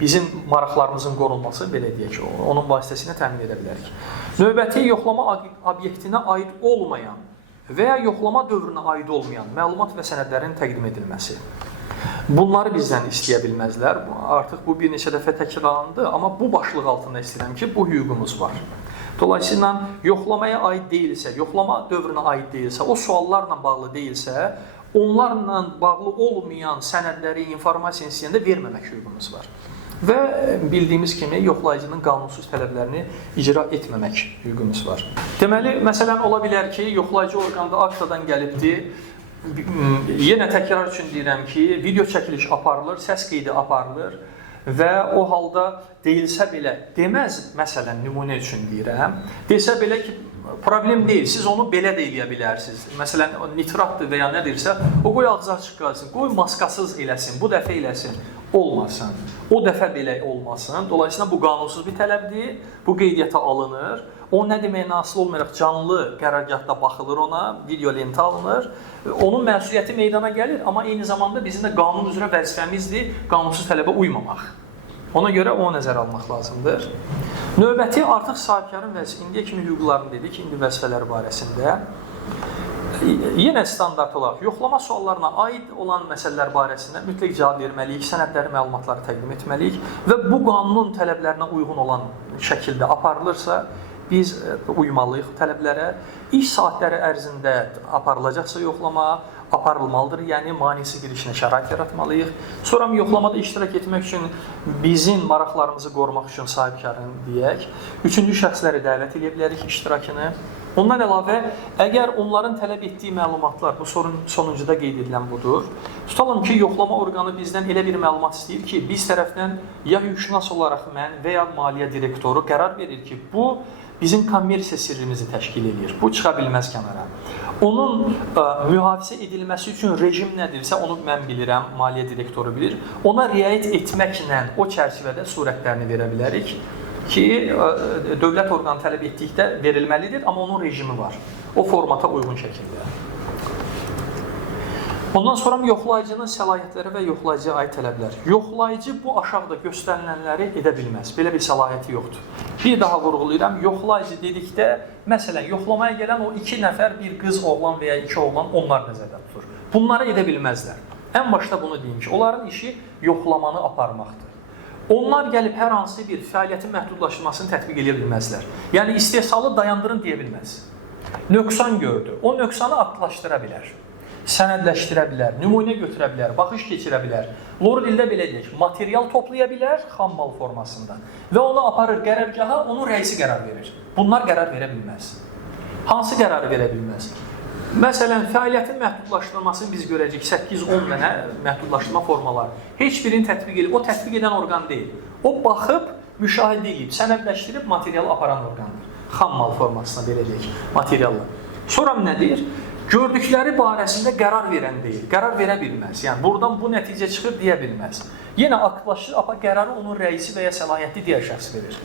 bizim maraqlarımızın qorunması, belə deyək, onun vasitəsilə təmin edə bilərik. Növbəti yoxlama obyektinə aid olmayan və ya yoxlama dövrünə aid olmayan məlumat və sənədlərin təqdim edilməsi. Bunları bizdən istəyə bilməzlər. Artıq bu bir neçə dəfə təkrarlandı, amma bu başlıq altında istəyirəm ki, bu hüququmuz var. Dolayısıyla yoxlamaya aid deyilsə, yoxlama dövrünə aid deyilsə, o suallarla bağlı deyilsə, onlarla bağlı olmayan sənədləri, informasiya istəyəndə verməmək hüququmuz var. Və bildiyimiz kimi yoxlayıcının qanunsuz tələblərini icra etməmək hüququmuz var. Deməli, məsələn, ola bilər ki, yoxlayıcı orqanda aktadan gəlibdir, yenə təkrar üçün deyirəm ki, video çəkiliş aparılır, səs qeydi aparılır və o halda deyilsə belə, deməz, məsələn, nümunə üçün deyirəm, desə belə ki, problem deyil, siz onu belə də eləyə bilərsiniz. Məsələn, nitratdır və ya nədirsə, o qoy ağzı açıq qalsın, qoy maskasız eləsin, bu dəfə eləsin, olmasın. O dəfə belə olmasın. Dolayısıyla bu qanunsuz bir tələbdir, bu qeydiyyata alınır. O nə deməklə asılı olmayaraq canlı qərargahda baxılır ona, video lentə alınır. Onun məsuliyyəti meydana gəlir, amma eyni zamanda bizim də qanun üzrə vəzifəmizdir qanunsuz tələbə uymamaq. Ona görə onu nəzərə almaq lazımdır. Növbəti artıq sahibkarın vəzifəsi, indiyə kimi hüquqlarını dedik, indi vəzifələri barəsində. Yenə standart olaraq yoxlama suallarına aid olan məsələlər barəsində mütləq cavab verməliyik, sənədləri, məlumatları təqdim etməliyik və bu qanunun tələblərinə uyğun olan şəkildə aparılırsa, biz uymalıyıq tələblərə. İş saatləri ərzində aparılacaqsa yoxlama, aparılmalıdır, yəni manisi girişinə şərait yaratmalıyıq. Sonra yoxlamada iştirak etmək üçün bizim maraqlarımızı qorumaq üçün sahibkarın deyək, üçüncü şəxsləri dəvət edə bilərik iştirakını. Ondan əlavə, əgər onların tələb etdiyi məlumatlar, bu sonuncuda qeyd edilən budur, tutalım ki, yoxlama orqanı bizdən elə bir məlumat istəyir ki, biz tərəfdən ya hüquqşünas olaraq mən və ya maliyyə direktoru qərar verir ki, bu bizim kommersiya sirrimizi təşkil edir. Bu çıxa bilməz kənara. Onun mühafizə edilməsi üçün rejim nədirsə, onu mən bilirəm, maliyyə direktoru bilir. Ona riayət etməklə o çərçivədə surətlərini verə bilərik ki, dövlət orqanı tələb etdikdə verilməlidir, amma onun rejimi var. O formata uyğun şəkildə. Ondan sonra yoxlayıcının səlahiyyətləri və yoxlayıcıya aid tələblər. Yoxlayıcı bu aşağıda göstərilənləri edə bilməz. Belə bir səlahiyyəti yoxdur. Bir daha vurğulayıram, yoxlayıcı dedikdə, məsələn, yoxlamaya gələn o 2 nəfər, bir qız, oğlan və ya 2 oğlan, onlar nəzərdə tutulur. Bunları edə bilməzlər. Ən başda bunu deyim ki, onların işi yoxlamanı aparmaqdır. Onlar gəlib hər hansı bir fəaliyyətin məhdudlaşdırmasını tətbiq edə bilməzlər. Yəni, istehsalı dayandırın deyə bilməz. Nöqsan gördü, o nöqsanı atlaşdıra bilər. sənədləşdirə bilər, nümunə götürə bilər, baxış keçirə bilər. Lor dildə belə deyək, material toplaya bilər xam mal formasında və onu aparır qərargaha, onun rəisi qərar verir. Bunlar qərar verə bilməz. Hansı qərarı verə bilməz? Məsələn, fəaliyyətin məhdudlaşdırılmasını biz görəcəyik 8-10 dənə məhdudlaşdırma formaları. Heç birini tətbiq edib, o tətbiq edən orqan deyil. O baxıb, müşahidə edib, sənədləşdirib materialı aparan orqandır. Xam mal formasına belə deyək, materiallar. Sonra nədir? Gördükləri barəsində qərar verən deyil, qərar verə bilməz. Yəni, buradan bu nəticə çıxır, deyə bilməz. Yenə aktlaşır, qərarı onun rəisi və ya səlahiyyətli digər şəxs verir.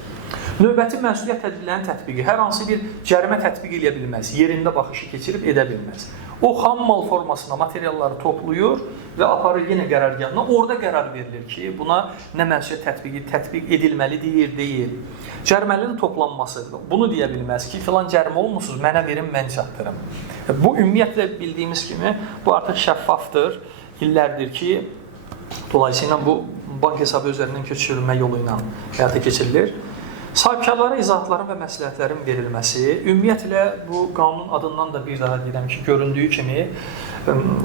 Növbəti məsuliyyət tədbirlərinin tətbiqi hər hansı bir cərimə tətbiq edə bilməz, yerində baxışı keçirib edə bilməz. O, xam mal formasında materialları toplayır və aparır yenə qərargahına, orada qərar verilir ki, buna nə məsuliyyət tətbiq edilməlidir, deyil. Cərimələrin toplanması, bunu deyə bilməz ki, filan cərimə olmuşsunuz, mənə verin, mən çatdırım. Bu, ümumiyyətlə bildiyimiz kimi, bu artıq şəffafdır, illərdir ki, dolayısıyla bu, bank hesabı üzərindən köçürülmə yolu ilə həyata keçirilir. Sahibkarlara izahatların və məsləhətlərin verilməsi, ümumiyyətlə bu qanun adından da bir daha deyirəm ki, göründüyü kimi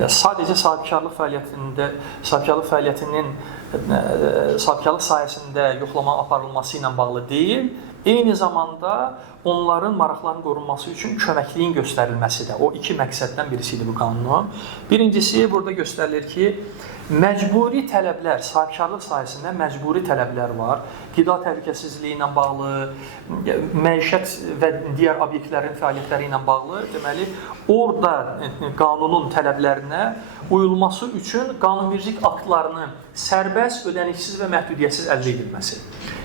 sadəcə sahibkarlıq fəaliyyətinin sahibkarlıq sayəsində yoxlama aparılması ilə bağlı deyil, eyni zamanda onların maraqlarının qorunması üçün köməkliyin göstərilməsi də o iki məqsəddən birisi idi bu qanunun. Birincisi, burada göstərilir ki, məcburi tələblər, sahibkarlıq sayəsində məcburi tələblər var. Qida təhlükəsizliyi ilə bağlı, məişət və digər obyektlərin fəaliyyətləri ilə bağlı, deməli, orada qanunun tələblərinə uyulması üçün qanunvericilik aktlarının sərbəst, ödənişsiz və məhdudiyyətsiz əldə edilməsi.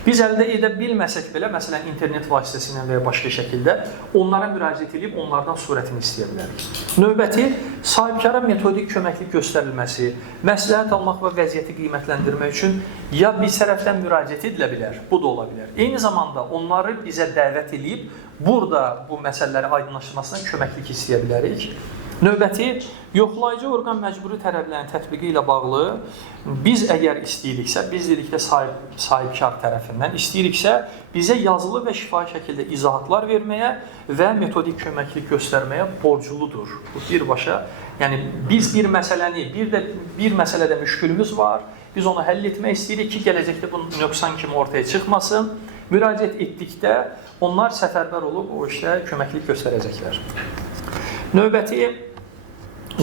Biz əldə edə bilməsək belə, məsələn, internet vasitəsilə və ya başqa şəkildə onlara müraciət edib, onlardan surətini istəyə bilərik. Növbəti, sahibkara metodik köməklik göstərilməsi, məsləhət almaq və vəziyyəti qiymətləndirmək üçün ya bir tərəfdən müraciət edilə bilər, bu da ola bilər. Eyni zamanda onları bizə dəvət edib, burada bu məsələləri aydınlaşdırmasına köməklik istəyə bilərik. Növbəti, yoxlayıcı orqan məcburi tələblərin tətbiqi ilə bağlı biz əgər istəyiriksə, biz dedikdə sahibkar tərəfindən istəyiriksə, bizə yazılı və şifahi şəkildə izahatlar verməyə və metodik köməklik göstərməyə borcludur. Bu birbaşa, yəni biz bir məsələni, bir məsələdə müşkülümüz var, biz onu həll etmək istəyirik ki, gələcəkdə bu nöqsan kimi ortaya çıxmasın. Müraciət etdikdə onlar səfərbər olub o işlə köməklik göstərəcəklər. Növbəti,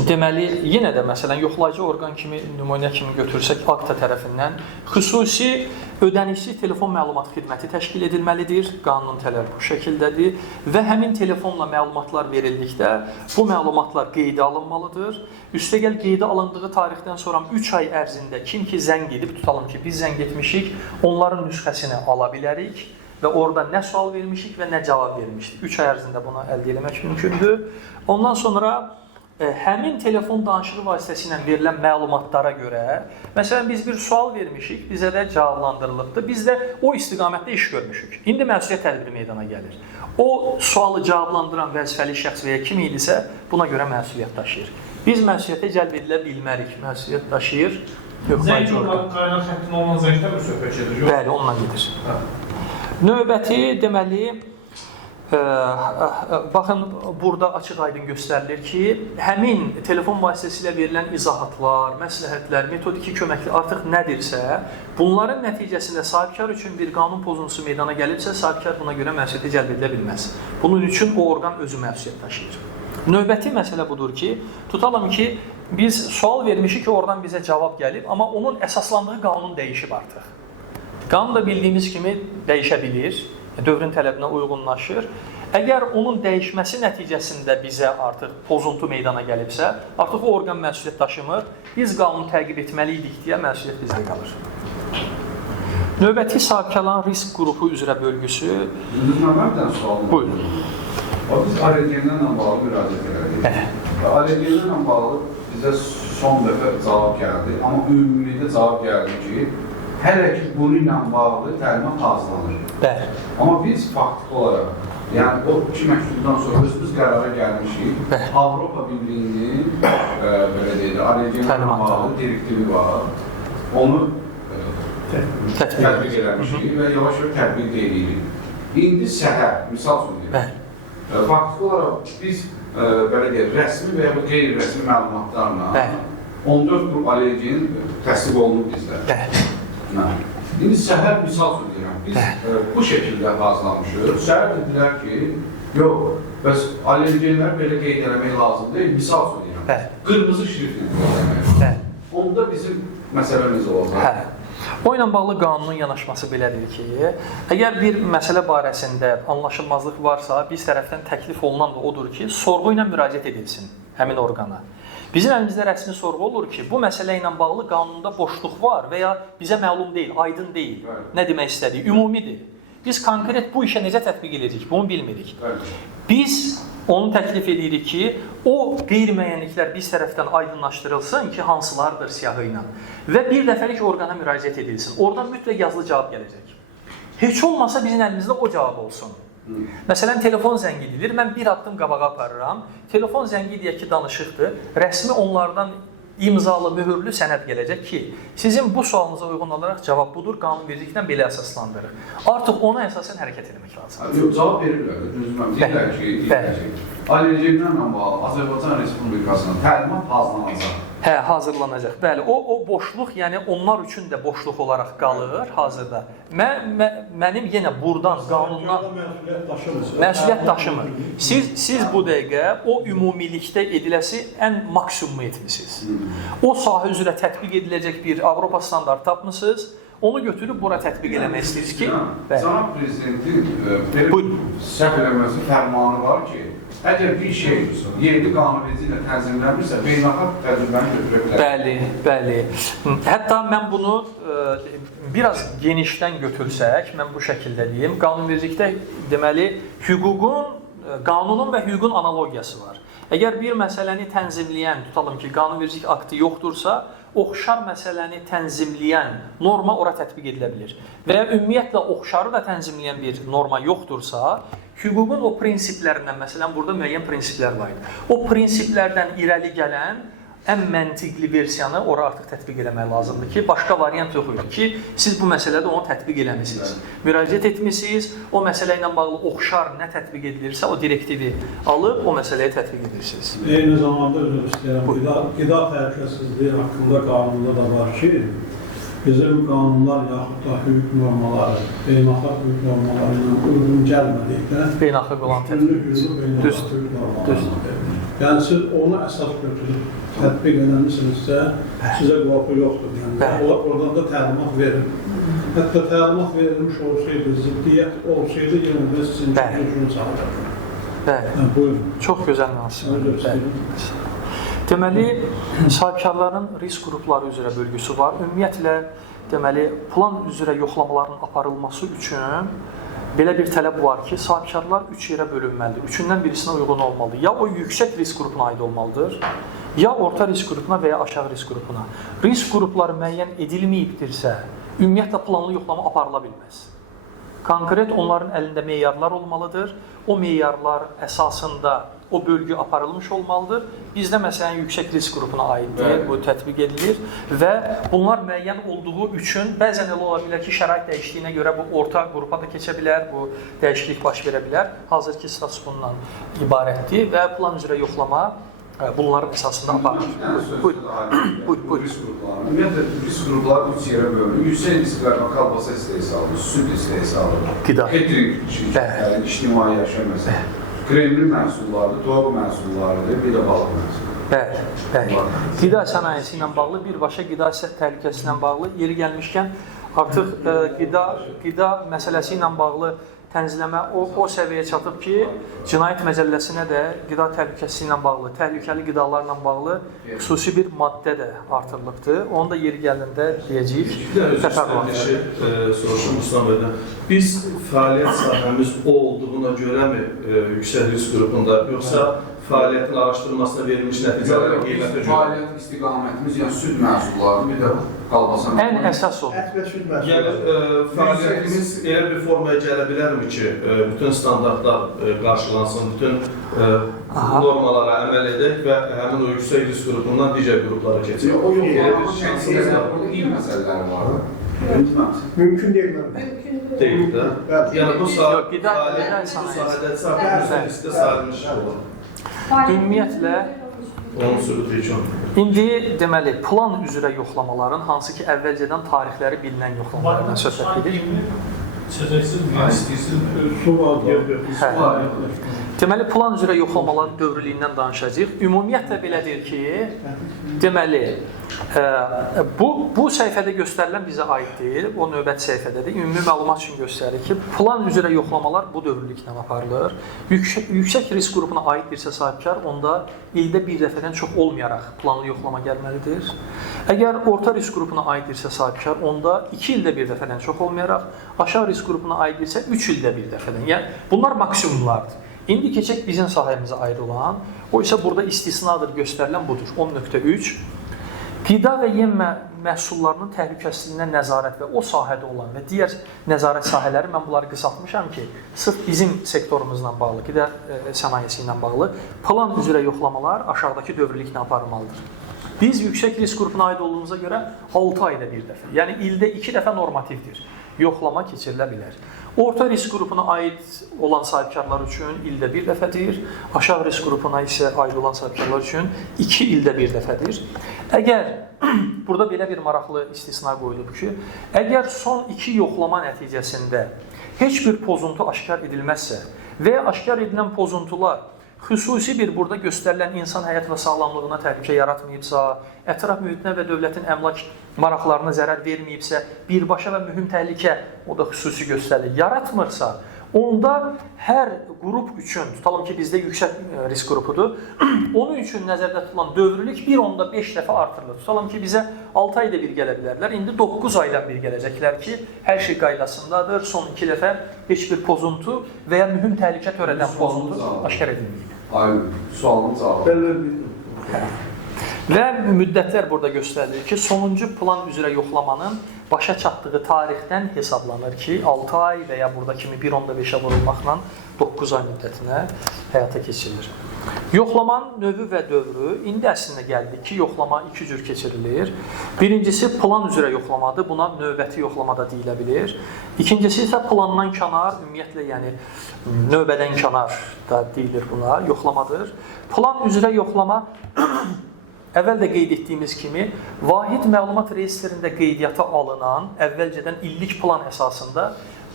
deməli, yenə də məsələn, yoxlayıcı orqan kimi, nümunə kimi götürsək, akta tərəfindən xüsusi ödənişsiz telefon məlumat xidməti təşkil edilməlidir. Qanunun tələbi bu şəkildədir və həmin telefonla məlumatlar verildikdə bu məlumatlar qeydə alınmalıdır. Üstəgəl qeydə alındığı tarixdən sonra 3 ay ərzində kim ki zəng edib, tutalım ki, biz zəng etmişik, onların nüsxəsini ala bilərik və orada nə sual vermişik və nə cavab vermişdik. 3 ay ərzində bunu əldə etmək mümkündür. Ondan sonra həmin telefon danışığı vasitəsilə verilən məlumatlara görə, məsələn, biz bir sual vermişik, bizə də cavablandırılıbdır, biz də o istiqamətdə iş görmüşük. İndi məsuliyyət tədbiri meydana gəlir. O sualı cavablandıran vəzifəli şəxs və ya kim idisə, buna görə məsuliyyət daşıyır. Biz məsuliyyətə cəlb edilə bilmərik, məsuliyyət daşıyır. Zəng olmadan qaynaq xəttin olmadan zəngdən mi söhbət gedir? Bəli, onunla gedir. Növbəti, deməli, baxın, burada açıq-aydın göstərilir ki, həmin telefon vasitəsilə verilən izahatlar, məsləhətlər, metodiki köməkli artıq nədirsə, bunların nəticəsində sahibkar üçün bir qanun pozuntusu meydana gəlibsə, sahibkar buna görə məsuliyyətə cəlb edilə bilməz. Bunun üçün o orqan özü məsuliyyət daşıyır. Növbəti məsələ budur ki, tutalım ki, biz sual vermişik ki, oradan bizə cavab gəlib, amma onun əsaslandığı qanun dəyişib artıq. Qanun da bildiyimiz kimi dəyişə bilir, dövrün tələbinə uyğunlaşır. Əgər onun dəyişməsi nəticəsində bizə artıq pozuntu meydana gəlibsə, artıq o orqan məsuliyyət daşımır, biz qanunu təqib etməliydik deyə məsuliyyət bizdə qalır. Növbəti sahibkarların risk qrupu üzrə bölgüsü. Mənim bir dənə sualım var. Buyurun. Biz allergenlərlə bağlı müraciət edirik. Allergenlərlə bağlı bizə son dəfə cavab gəldi, amma ümumilikdə cavab gəldi ki, hələ ki bununla bağlı təlimat hazırlanır. Bəli. Amma biz faktiki olaraq, yəni o iki məktubdan sonra özümüz qərara gəlmişik, Avropa Birliyinin belə deyək, allergenlərlə bağlı direktivi var, onu tətbiq eləmişik və yavaş-yavaş tətbiq edirik. İndi səhər, misal üçün deyək, faktiki olaraq biz belə deyək, rəsmi və ya qeyri-rəsmi məlumatlarla Bəli. 14 qrup allergen təsdiq olunub bizdə. Bəli. İndi səhər misal söyləyirəm, biz bu şəkildə hazırlamışıq. Səhər dedilər ki, yox, bəs allergenləri belə qeyd eləmək lazım deyil, misal söyləyirəm. Bəli. Qırmızı şriftlə qeyd eləmək. Bəli. Onda bizim məsələmiz olacaq. Hə. O ilə bağlı qanunun yanaşması belədir ki, əgər bir məsələ barəsində anlaşılmazlıq varsa, biz tərəfdən təklif olunan da odur ki, sorğu ilə müraciət edilsin həmin orqana. Bizim əlimizdə rəsmi sorğu olur ki, bu məsələ ilə bağlı qanunda boşluq var və ya bizə məlum deyil, aydın deyil. Nə demək istədik? Ümumidir. Biz konkret bu işə necə tətbiq edirik, bunu bilmirik. Biz onu təklif edirik ki, o qeyri-müəyyənliklər biz tərəfdən aydınlaşdırılsın ki, hansılardır siyahı ilə və bir dəfəlik orqana müraciət edilsin. Oradan mütləq yazılı cavab gələcək. Heç olmasa bizim əlimizdə o cavab olsun. Məsələn, telefon zəngi edilir, mən bir addım qabağa aparıram, telefon zəngi deyək ki, danışıqdır, rəsmi onlardan imzalı, mühürlü sənəd gələcək ki, sizin bu sualınıza uyğun olaraq cavab budur, qanunvericilikdən belə əsaslandırır. Artıq ona əsasən hərəkət etmək lazımdır. Yox, cavab verirlər, düzməm. Deyirlər ki, allergenlərlə bağlı Azərbaycan Respublikasının təlimat hazırlanacaq. Hə, hazırlanacaq. Bəli, o boşluq, yəni onlar üçün də boşluq olaraq qalır hazırda. Mənim yenə buradan qanundan məsuliyyət daşımır. Siz bu dəqiqə o ümumilikdə ediləsi ən maksimumu etmisiniz. O sahə üzrə tətbiq ediləcək bir Avropa standart tapmısınız. Onu götürüb bura tətbiq eləmək istəyirsiniz ki, Cənab Prezidentin səhv eləməsi fərmanı var ki, əgər bir şey yerli qanunverici ilə tənzimlənmirsə, beynəlxalq təcrübəni götürə bilər. Bəli, bəli. Hətta mən bunu biraz genişdən götürsək, mən bu şəkildə deyim, qanunvericilikdə deməli qanunun və hüququn analogiyası var. Əgər bir məsələni tənzimləyən, tutalım ki, qanunvericilik aktı yoxdursa, oxşar məsələni tənzimləyən norma ora tətbiq edilə bilir. Və ya ümumiyyətlə oxşarı da tənzimləyən bir norma yoxdursa, hüququn o prinsiplərindən, məsələn, burada müəyyən prinsiplər var idi. O prinsiplərdən irəli gələn ən məntiqli versiyanı ora artıq tətbiq eləmək lazımdır ki, başqa variant yox idi ki, siz bu məsələdə onu tətbiq eləmisiniz. Müraciət etmisiniz, o məsələ ilə bağlı oxşar nə tətbiq edilirsə, o direktivi alıb o məsələyə tətbiq edirsiniz. Eyni zamanda özür istəyirəm, qida təhlükəsizliyi haqqında qanunda da var ki, bizim qanunlar yaxud da hüquq normaları, beynəlxalq hüquq normaları ilə uyğun gəlmədikdə beynəlxalq olan tətbiq. Düzdür. Yəni siz onu əsas götürüb tətbiq edəmişsinizsə, sizə qorxu yoxdur. Yəni, oradan da təlimat verin. Hətta təlimat verilmiş olsaydı, ziddiyyət olsaydı, yenə də sizin üçün sağlayacaq. Bəli. Buyurun. Çox gözəl münasibət. Deməli, sahibkarların risk qrupları üzrə bölgüsü var. Ümumiyyətlə, deməli, plan üzrə yoxlamaların aparılması üçün belə bir tələb var ki, sahibkarlar 3 yerə bölünməlidir. Üçündən birisinə uyğun olmalıdır. Ya o yüksək risk qrupuna aid olmalıdır, ya orta risk qrupuna və ya aşağı risk qrupuna. Risk qrupları müəyyən edilməyibdirsə, ümumiyyətlə planlı yoxlama aparıla bilməz. Konkret onların əlində meyarlar olmalıdır. O meyarlar əsasında o bölgü aparılmış olmalıdır. Bizdə məsələn yüksək risk qrupuna aiddir, bu tətbiq edilir və bunlar müəyyən olduğu üçün bəzən elə ola bilər ki, şərait dəyişdiyinə görə bu orta qrupa da keçə bilər, bu dəyişiklik baş verə bilər. Hazırki status bundan ibarətdir və plan üzrə yoxlama bunların əsasında aparılır. Buyurun. Ümumiyyətlə, risk qrupları 3 yerə bölünür. Yüksək risklərlə kalbasa istehsalı, süd istehsalı, catering, ictimai yaşam məsələn. Kremli məhsullardır, toyuq məhsullarıdır, bir də balıq məhsullarıdır. Bəli. Qida sənayesi ilə bağlı, birbaşa qida təhlükəsi ilə bağlı yeri gəlmişkən artıq qida məsələsi ilə bağlı tənzimləmə o səviyyəyə çatıb ki, Cinayət Məcəlləsinə də qida təhlükəsi ilə bağlı, təhlükəli qidalarla bağlı xüsusi bir maddə də artırılıbdır. Onu da yeri gəlində deyəcəyik. Soruşum Mustafa bəydən. Biz fəaliyyət sahəmiz olduğuna görəmi yüksək risk qrupunda, yoxsa fəaliyyətin araşdırılmasına verilmiş nəticələrə qiymətə görə? Fəaliyyət istiqamətimiz, yəni süd məhsulları, bir də qalbasa ən əsas o. Yəni, fəaliyyətimiz elə bir formaya gələ bilərmi ki, bütün standartlar qarşılansın, bütün normalara əməl edək və həmin o yüksək risk qrupundan digər qruplara keçək? O yox, burada iyi məsələləri var. Mümkün deyil mən. Deyil də. Yəni, bu sahədə riskə sarılmış olur. Ümumiyyətlə, Onun sübutu üçün. indi deməli, plan üzrə yoxlamaların, hansı ki, əvvəlcədən tarixləri bilinən yoxlamalardan söhbət edir. Sözəksiz mi? İstəyirsiz? Su var, Hə. Deməli, plan üzrə yoxlamaların dövrlüyündən danışacağıq. Ümumiyyətlə belədir ki, deməli, bu səhifədə göstərilən bizə aid deyil, o növbət səhifədədir. Ümumi məlumat üçün göstərir ki, plan üzrə yoxlamalar bu dövrlüklə aparılır. Yüksək risk qrupuna aiddirsə sahibkar, onda ildə bir dəfədən çox olmayaraq planlı yoxlama gəlməlidir. Əgər orta risk qrupuna aiddirsə sahibkar, onda 2 ildə bir dəfədən çox olmayaraq, aşağı risk qrupuna aiddirsə 3 ildə bir dəfədən. Yəni, bunlar maksimumlardır. İndi keçək bizim sahəmizə ayrılan, o isə burada istisnadır göstərilən budur. 10.3 Qida və yem məhsullarının təhlükəsizliyinə nəzarət və o sahədə olan və digər nəzarət sahələri, mən bunları qısaltmışam ki, sırf bizim sektorumuzla bağlı, qida sənayesi ilə bağlı plan üzrə yoxlamalar aşağıdakı dövrlüklə aparılmalıdır. Biz yüksək risk qrupuna aid olduğumuza görə 6 ayda bir dəfə, yəni ildə 2 dəfə normativdir. Yoxlama keçirilə bilər. Orta risk qrupuna aid olan sahibkarlar üçün ildə bir dəfədir, aşağı risk qrupuna isə aid olan sahibkarlar üçün 2 ildə bir dəfədir. Əgər, burada belə bir maraqlı istisna qoyulub ki, əgər son 2 yoxlama nəticəsində heç bir pozuntu aşkar edilməzsə və ya aşkar edilən pozuntular xüsusi bir burada göstərilən insan həyat və sağlamlığına təhlükə yaratmayıbsa, ətraf mühitinə və dövlətin əmlak maraqlarına zərər verməyibsə, birbaşa və mühüm təhlükə, o da xüsusi göstərilir, yaratmırsa, onda hər qrup üçün, tutalım ki, bizdə yüksək risk qrupudur, onun üçün nəzərdə tutulan dövrlük 1.5 dəfə artırılır. Tutalım ki, bizə 6 ayda bir gələ bilərlər, indi 9 aydan bir gələcəklər ki, hər şey qaydasındadır, son 2 dəfə heç bir pozuntu və ya mühüm təhlükə törədən pozuntu aşkar edilməyib. Sualın cavabı. Və müddətlər burada göstərilir ki, sonuncu plan üzrə yoxlamanın başa çatdığı tarixdən hesablanır ki, 6 ay və ya burada kimi 1.5-ə vurulmaqla 9 ay müddətinə həyata keçirilir. Yoxlamanın növü və dövrü, indi əslində gəldik ki, yoxlama 2 cür keçirilir. Birincisi plan üzrə yoxlamadır, buna növbəti yoxlama da deyilə bilir. İkincisi isə plandan kənar, ümumiyyətlə, yəni növbədən kənar da deyilir buna, yoxlamadır. Plan üzrə yoxlama, əvvəl də qeyd etdiyimiz kimi, vahid məlumat reyestrində qeydiyyata alınan, əvvəlcədən illik plan əsasında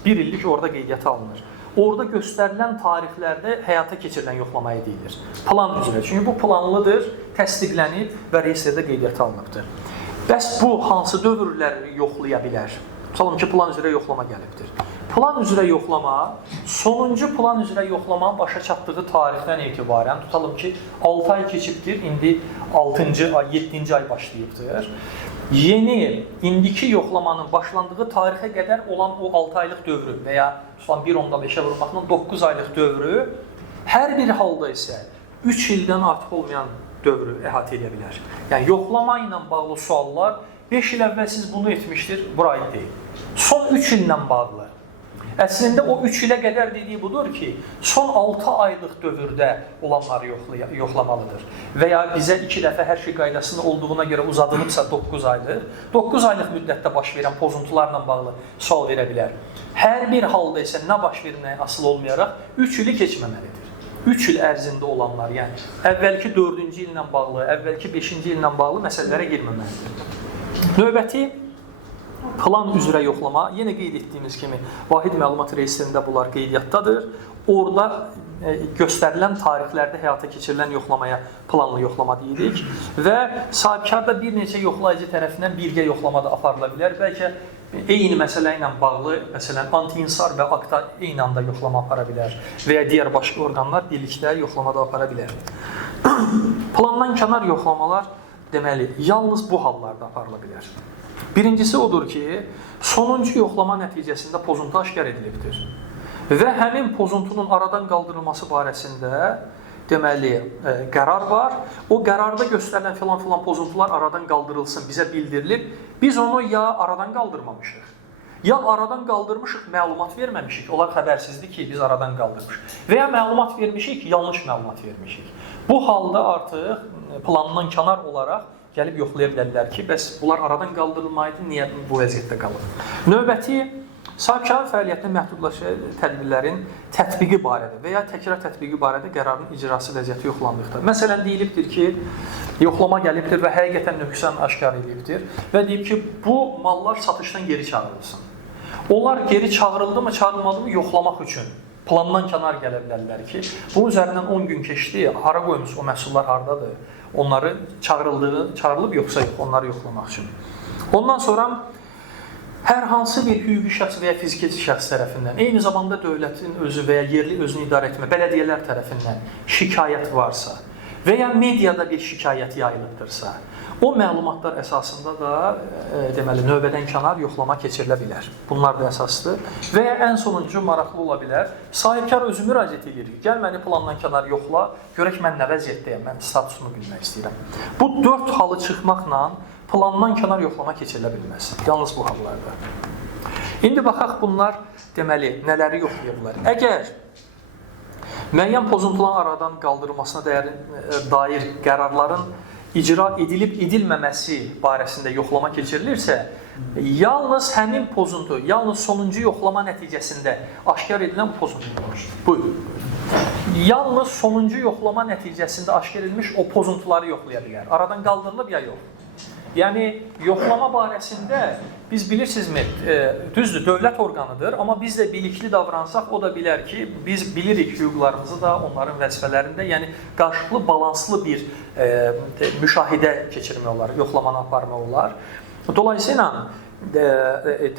1 illik orada qeydiyyata alınır. Orada göstərilən tarixlərdə həyata keçirilən yoxlamaya deyilir. Plan üzrə. Çünki bu planlıdır, təsdiqlənib və reyestrdə qeydiyyata alınıbdır. Bəs bu hansı dövrləri yoxlaya bilər? Tutalım ki, plan üzrə yoxlama gəlibdir. Plan üzrə yoxlama, sonuncu plan üzrə yoxlamanın başa çatdığı tarixdən etibarən, tutalım ki, 6 ay keçibdir, indi 6-cı ay, 7-ci ay başlayıbdır. Yeni, indiki yoxlamanın başlandığı tarixə qədər olan o 6 aylıq dövrü və ya 1.5-ə vurmaqla 9 aylıq dövrü hər bir halda isə 3 ildən artıq olmayan dövrü əhatə edə bilər. Yəni, yoxlama ilə bağlı suallar 5 il əvvəl siz bunu etmişdir, bura aid deyil. Son 3 illə bağlı. Əslində o 3 ilə qədər dediyi budur ki, son 6 aylıq dövrdə olanları yoxlamalıdır. Və ya bizə 2 dəfə hər şey qaydasında olduğuna görə uzadılıbsa 9 aylıq, 9 aylıq müddətdə baş verən pozuntularla bağlı sual verə bilər. Hər bir halda isə nə baş verməyə asılı olmayaraq 3 ili keçməməlidir. 3 il ərzində olanlar, yəni əvvəlki 4-cü illə bağlı, əvvəlki 5-ci illə bağlı məsələlərə girməməlidir. Növbəti plan üzrə yoxlama, yenə qeyd etdiyimiz kimi, vahid məlumat reyestrində bunlar qeydiyyatdadır. Orada göstərilən tarixlərdə həyata keçirilən yoxlamaya planlı yoxlama deyirik və sahibkarda bir neçə yoxlayıcı tərəfindən birgə yoxlama da aparıla bilər. Bəlkə eyni məsələ ilə bağlı, məsələn, anti-insar və akta eyni anda yoxlama apara bilər və ya digər başqa orqanlar birlikdə yoxlama da apara bilər. Plandan kənar yoxlamalar, deməli, yalnız bu hallarda aparıla bilər. Birincisi odur ki, sonuncu yoxlama nəticəsində pozuntu aşkar edilibdir və həmin pozuntunun aradan qaldırılması barəsində deməli, qərar var. O qərarda göstərilən filan pozuntular aradan qaldırılsın, bizə bildirilib. Biz onu ya aradan qaldırmamışıq, ya aradan qaldırmışıq, məlumat verməmişik. Onlar xəbərsizdir ki, biz aradan qaldırmışıq. Və ya məlumat vermişik, yanlış məlumat vermişik. Bu halda artıq plandan kənar olaraq gəlib yoxlaya bilərlər ki, bəs bunlar aradan qaldırılmaydı, niyə bu vəziyyətdə qalır? Növbəti Sahibkarın fəaliyyətini məhdudlaşan tədbirlərin tətbiqi barədə və ya təkrar tətbiqi barədə qərarın icrası vəziyyəti yoxlandıqda. Məsələn, deyilibdir ki, yoxlama gəlibdir və həqiqətən nöqsan aşkar edilibdir və deyib ki, bu mallar satışdan geri çağırılsın. Onlar geri çağırıldı mı, çağırılmadı mı yoxlamaq üçün plandan kənar gələ bilərlər ki, bunun üzərindən 10 gün keçdi, hara qoymuş o məhsullar hardadır? Onları çağırılıb yoxsa yox, onları yoxlamaq üçün. Ondan sonra hər hansı bir hüquqi şəxs və ya fiziki şəxs tərəfindən, eyni zamanda dövlətin özü və ya yerli özünü idarə etmə, bələdiyyələr tərəfindən şikayət varsa və ya mediada bir şikayət yayılıbdırsa, o məlumatlar əsasında da deməli növbədən kənar yoxlama keçirilə bilər. Bunlar da əsasdır. Və ya ən sonuncu maraqlı ola bilər. Sahibkar özü müraciət edir. Gəl məni plandan kənar yoxla, görək mən nə vəziyyətdəyəm, mən statusumu bilmək istəyirəm. Bu 4 halı çıxmaqla plandan kənar yoxlama keçirilə bilməz. Yalnız bu hallarda. İndi baxaq bunlar deməli nələri yoxlaya bilər. Əgər müəyyən pozuntuların aradan qaldırılmasına dair qərarların icra edilib-edilməməsi barəsində yoxlama keçirilirsə, yalnız həmin pozuntu, yalnız sonuncu yoxlama nəticəsində aşkar edilən pozuntular. Buyurun. Yalnız sonuncu yoxlama nəticəsində aşkar edilmiş o pozuntuları yoxlaya bilər. Aradan qaldırılıb ya yox. Yəni, yoxlama barəsində biz bilirsinizmi, düzdür, dövlət orqanıdır, amma biz də bilikli davransaq, o da bilər ki, biz bilirik hüquqlarımızı da onların vəzifələrində, yəni qarşılıqlı, balanslı bir müşahidə keçirmək olar, yoxlamanı aparmaq olar. Dolayısıyla,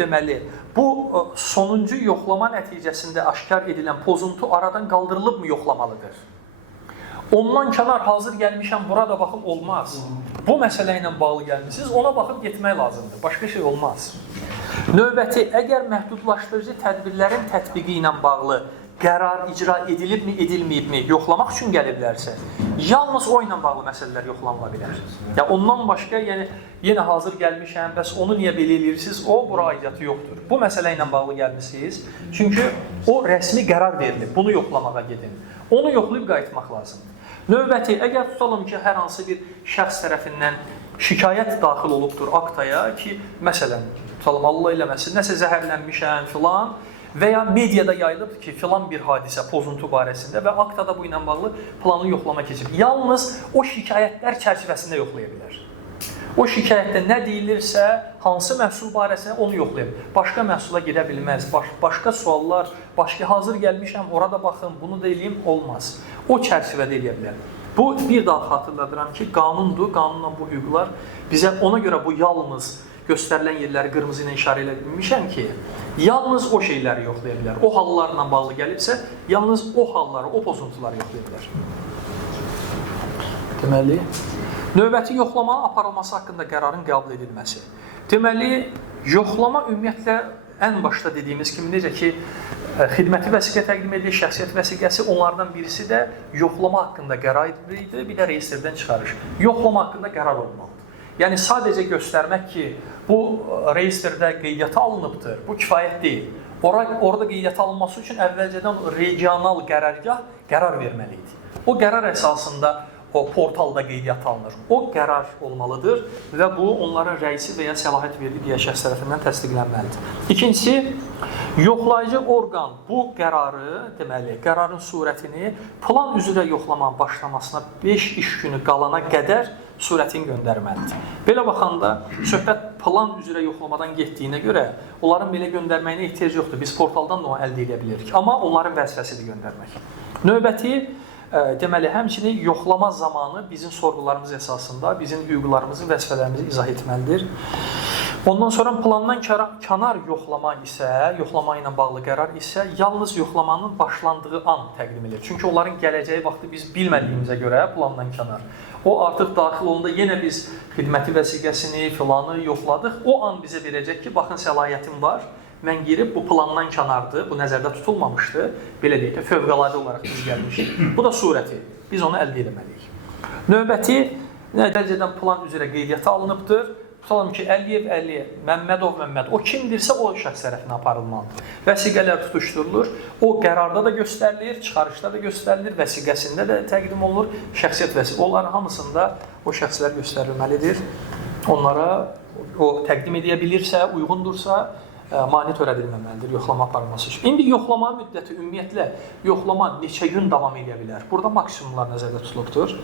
deməli, bu sonuncu yoxlama nəticəsində aşkar edilən pozuntu aradan qaldırılıb mı yoxlamalıdır? Ondan kənar hazır gəlmişəm, burada baxıb olmaz. Bu məsələ ilə bağlı gəlmişsiniz, ona baxıb getmək lazımdır. Başqa şey olmaz. Növbəti, əgər məhdudlaşdırıcı tədbirlərin tətbiqi ilə bağlı qərar icra edilibmi, edilməyibmi yoxlamaq üçün gəliblərsə, yalnız o ilə bağlı məsələlər yoxlanıla bilər. Yəni, ondan başqa, yəni, yenə hazır gəlmişəm, bəs onu niyə belə edirsiniz, o, bura aidiyyatı yoxdur. Bu məsələ ilə bağlı gəlmişsiniz, çünki o rəsmi qərar verilib, bunu yoxlamağa gedin. Onu yoxlayıb qayıtmaq lazımdır. Növbəti, əgər tutalım ki, hər hansı bir şəxs tərəfindən şikayət daxil olubdur aktaya ki, məsələn, tutalım, Allah eləməsin, nəsə zəhərlənmişəm filan və ya mediada yayılıbdır ki, filan bir hadisə pozuntu barəsində və aktada bu ilə bağlı planı yoxlama keçib. Yalnız o şikayətlər çərçivəsində yoxlaya bilər. O şikayətdə nə deyilirsə, hansı məhsul barəsində onu yoxlayıb. Başqa məhsula gedə bilməz, başqa suallar, başqa hazır gəlmişəm, orada baxın, bunu da eləyim, olmaz. O çərçivədə eləyə bilər. Bu, bir daha xatırladıram ki, qanundur, qanunla bu hüquqlar bizə, ona görə bu yalnız göstərilən yerləri qırmızı ilə işarə edilmişəm ki, yalnız o şeyləri yoxlaya bilər. O hallarla bağlı gəlibsə, yalnız o halları, o pozuntuları yoxlaya bilər. Deməli, növbəti yoxlamanın aparılması haqqında qərarın qəbul edilməsi. Deməli, yoxlama ümumiyyətlə ən başda dediyimiz kimi, necə ki, xidməti vəsiqə təqdim edir, şəxsiyyət vəsiqəsi, onlardan birisi də yoxlama haqqında qərar edilir, bir də reyestrdən çıxarış. Yoxlama haqqında qərar olmalıdır. Yəni, sadəcə göstərmək ki, bu reyestrdə qeydiyyata alınıbdır, bu kifayət deyil. Orada qeydiyyata alınması üçün əvvəlcədən regional qərargah qərar verməliydi. O qərar əsasında o portalda qeydiyyata alınır. O qərar olmalıdır və bu onların rəisi və ya səlahiyyət verdiyi digər şəxs tərəfindən təsdiqlənməlidir. İkincisi, yoxlayıcı orqan bu qərarı, deməli, qərarın surətini plan üzrə yoxlamanın başlamasına 5 iş günü qalana qədər surətini göndərməlidir. Belə baxanda, söhbət plan üzrə yoxlamadan getdiyinə görə, onların belə göndərməyinə ehtiyac yoxdur. Biz portaldan da onu əldə edə bilirik. Amma onların vəzifəsidir göndərmək. Növbəti, deməli, həmçinin yoxlama zamanı bizim sorğularımız əsasında bizim hüquqlarımızı, vəzifələrimizi izah etməlidir. Ondan sonra plandan kənar yoxlama isə, yoxlama ilə bağlı qərar isə yalnız yoxlamanın başlandığı an təqdim edilir. Çünki onların gələcəyi vaxtı biz bilmədiyimizə görə plandan kənar. O artıq daxil olunda yenə biz xidməti vəsiqəsini, filanı yoxladıq. O an bizə verəcək ki, baxın səlahiyyətim var. Mən girib, bu plandan kənardır, bu nəzərdə tutulmamışdı, belə deyək də, fövqəladə olaraq biz gəlmişik. Bu da surəti, biz onu əldə edəməliyik. Növbəti, əvvəlcədən plan üzrə qeydiyyata alınıbdır. Tutalım ki, Əliyev, Məmmədov, o kimdirsə o şəxs tərəfinə aparılmalıdır. Vəsiqələr tutuşdurulur, o qərarda da göstərilir, çıxarışda da göstərilir, vəsiqəsində də təqdim olunur, şəxsiyyət vəsiqə. Onların hamısında o şəxslər göstərilməlidir. Onlara o təqdim edə bilirsə, uyğundursa, mane törədilməməlidir yoxlama aparılması üçün. İndi yoxlama müddəti ümumiyyətlə yoxlama neçə gün davam edə bilər? Burada maksimumlar nəzərdə tutulubdur.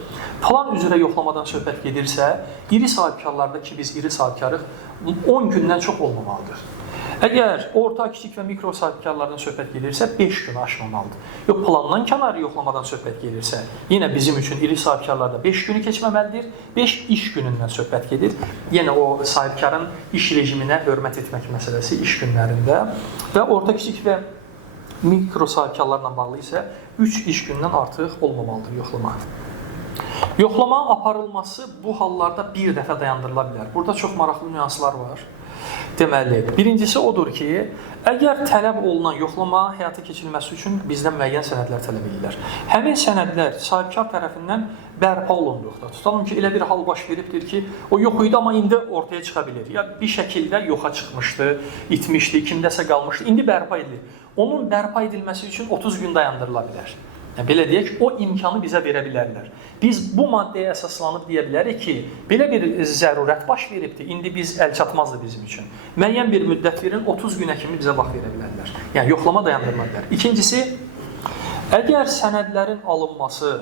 Plan üzrə yoxlamadan söhbət gedirsə, iri sahibkarlarda ki biz iri sahibkarıq, 10 gündən çox olmamalıdır. Əgər orta, kiçik və mikro sahibkarlardan söhbət gelirsə 5 gün aşmamalıdır. Yox, plandan kənarı yoxlamadan söhbət gelirsə, yenə bizim üçün iri sahibkarlarda 5 günü keçməməlidir. 5 iş günündən söhbət gedir. Yenə o sahibkarın iş rejiminə hörmət etmək məsələsi iş günlərində və orta, kiçik və mikro sahibkarlarla bağlı isə 3 iş gündən artıq olmamalıdır yoxlama. Yoxlama aparılması bu hallarda bir dəfə dayandırıla bilər. Burada çox maraqlı nüanslar var. Deməli, birincisi odur ki, əgər tələb olunan yoxlama həyata keçirilməsi üçün bizdən müəyyən sənədlər tələb edirlər. Həmin sənədlər sahibkar tərəfindən bərpa olunduqda, tutalım ki, elə bir hal baş veribdir ki, o yox idi, amma indi ortaya çıxa bilir. Ya bir şəkildə yoxa çıxmışdı, itmişdi, kimdəsə qalmışdı, indi bərpa edilir. Onun bərpa edilməsi üçün 30 gün dayandırıla bilər. Yəni, belə deyək, o imkanı bizə verə bilərlər. Biz bu maddəyə əsaslanıb deyə bilərik ki, belə bir zərurət baş veribdir, indi biz əl çatmazdı bizim üçün. Müəyyən bir müddət verin, 30 günə kimi bizə vaxt verə bilərlər. Yəni, yoxlama dayandırıla bilər. İkincisi, əgər sənədlərin alınması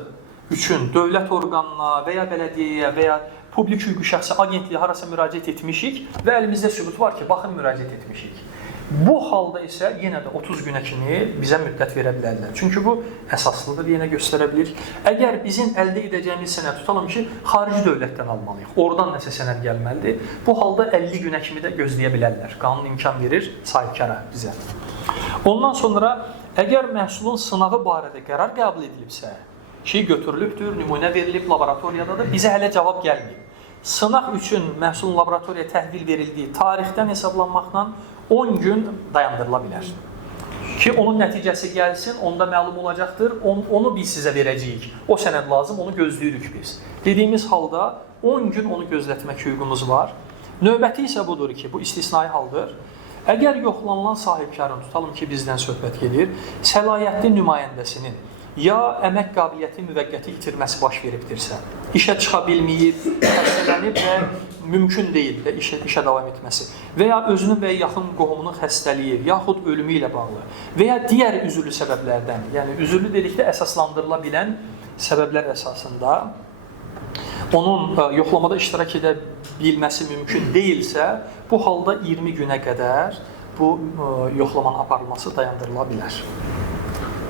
üçün dövlət orqanına və ya bələdiyyəyə və ya publik hüquqi şəxsi agentliyə harasa müraciət etmişik və əlimizdə sübut var ki, baxın müraciət etmişik. Bu halda isə yenə də 30 günə kimi bizə müddət verə bilərlər. Çünki bu əsaslıdır, yenə göstərə bilir. Əgər bizim əldə edəcəyimiz sənəd tutalım ki, xarici dövlətdən almalıyıq, oradan nəsə sənəd gəlməlidir. Bu halda 50 günə kimi də gözləyə bilərlər. Qanun imkan verir sahibkara bizə. Ondan sonra, əgər məhsulun sınağı barədə qərar qəbul edilibsə, ki, götürülübdür, nümunə verilib laboratoriyadadır, bizə hələ cavab gəlməyib. Sınaq üçün məhsulun laboratoriyaya təhvil verildiyi tarixdən hesablanmaqla 10 gün dayandırıla bilər. Ki, onun nəticəsi gəlsin, onda məlum olacaqdır, onu biz sizə verəcəyik. O sənəd lazım, onu gözləyirik biz. Dediyimiz halda 10 gün onu gözlətmək hüququmuz var. Növbəti isə budur ki, bu istisnai haldır. Əgər yoxlanılan sahibkarın, tutalım ki, bizdən söhbət gedir, səlahiyyətli nümayəndəsinin ya əmək qabiliyyəti müvəqqəti itirməsi baş veribdirsə, işə çıxa bilməyib, xəstələnib və mümkün deyil də işə davam etməsi və ya özünün və yaxın qohumunun xəstəliyi, yaxud ölümü ilə bağlı və ya digər üzürlü səbəblərdən, yəni üzürlü dedikdə əsaslandırıla bilən səbəblər əsasında onun yoxlamada iştirak edə bilməsi mümkün deyilsə, bu halda 20 günə qədər bu yoxlamanın aparılması dayandırıla bilər.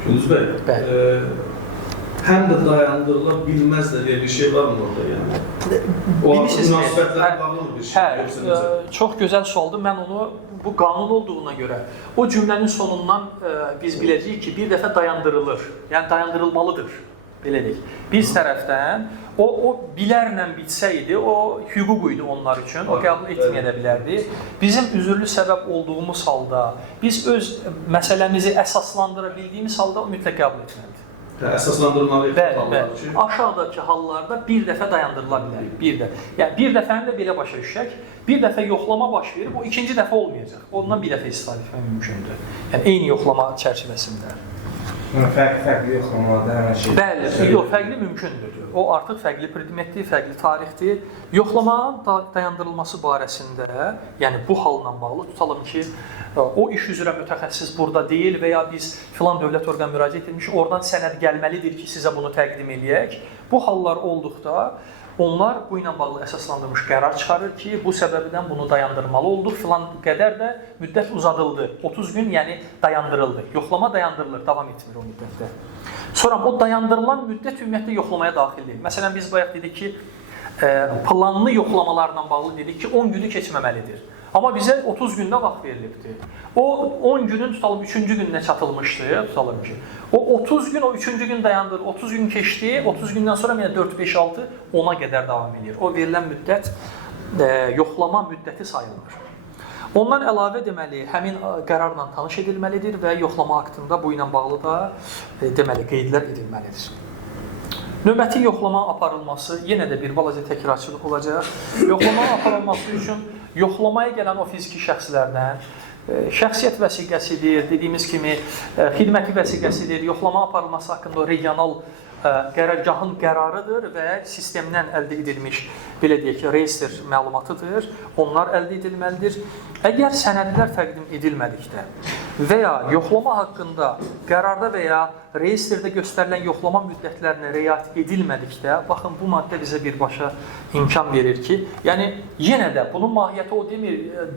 Gündüz bəy, həm də dayandırıla bilməz də bir şey var mı orada yəni? O münasibətlərlə bağlı bir şey. Çox gözəl sualdır. Mən onu bu qanun olduğuna görə o cümlənin sonundan biz biləcəyik ki, bir dəfə dayandırılır. Yəni dayandırılmalıdır. Belə deyək. Biz tərəfdən o bilərlə bitsəydi, o hüquq idi onlar üçün, o qəbul etməyə bilərdi. Bizim üzürlü səbəb olduğumuz halda, biz öz məsələmizi əsaslandıra bildiyimiz halda o mütləq qəbul etməlidir. Əsaslandırmalıyıq. Bəli. Aşağıdakı hallarda bir dəfə dayandırıla bilər. Yəni bir dəfəni də belə başa düşək. Bir dəfə yoxlama baş verib, o ikinci dəfə olmayacaq. Ondan bir dəfə istifadə etmək mümkündür. Yəni eyni yoxlama çərçivəsində. Fərqli yoxlamada həmən şey. Bəli, yox, fərqli mümkündür. O artıq fərqli predmetdir, fərqli tarixdir. Yoxlamanın dayandırılması barəsində, yəni bu halla bağlı tutalım ki, o iş üzrə mütəxəssis burada deyil və ya biz filan dövlət orqanına müraciət etmişik, oradan sənəd gəlməlidir ki, sizə bunu təqdim eləyək. Bu hallar olduqda onlar bu ilə bağlı əsaslandırmış qərar çıxarır ki, bu səbəbdən bunu dayandırmalı olduq, filan qədər də müddət uzadıldı. 30 gün, yəni dayandırıldı. Yoxlama dayandırılır, davam etmir o müddətdə. Sonra o dayandırılan müddət ümumiyyətlə yoxlamaya daxil deyil. Məsələn, biz bayaq dedik ki, planlı yoxlamalarla bağlı dedik ki, 10 günü keçməməlidir. Amma bizə 30 gündə vaxt verilibdir. O 10 günün tutalım 3-cü gününə çatılmışdı, tutalım ki. O 30 gün, o 3-cü gün dayandır, 30 gün keçdi, 30 gündən sonra yenə 4, 5, 6, 10-a qədər davam edir. O verilən müddət yoxlama müddəti sayılır. Ondan əlavə deməli, həmin qərarla tanış edilməlidir və yoxlama haqqında bu ilə bağlı da deməli qeydlər edilməlidir. Növbəti yoxlama aparılması yenə də bir balaca təkrarçılıq olacaq. Yoxlama aparılması üçün yoxlamaya gələn o fiziki şəxslərdən şəxsiyyət vəsiqəsidir, dediyimiz kimi xidməti vəsiqəsidir, yoxlama aparılması haqqında regional qərargahın qərarıdır və sistemdən əldə edilmiş, belə deyək ki, reyestr məlumatıdır. Onlar əldə edilməlidir. Əgər sənədlər təqdim edilmədikdə və ya yoxlama haqqında qərarda və ya reyestrdə göstərilən yoxlama müddətlərinə riayət edilmədikdə, baxın, bu maddə bizə birbaşa imkan verir ki, yəni yenə də bunun mahiyyəti o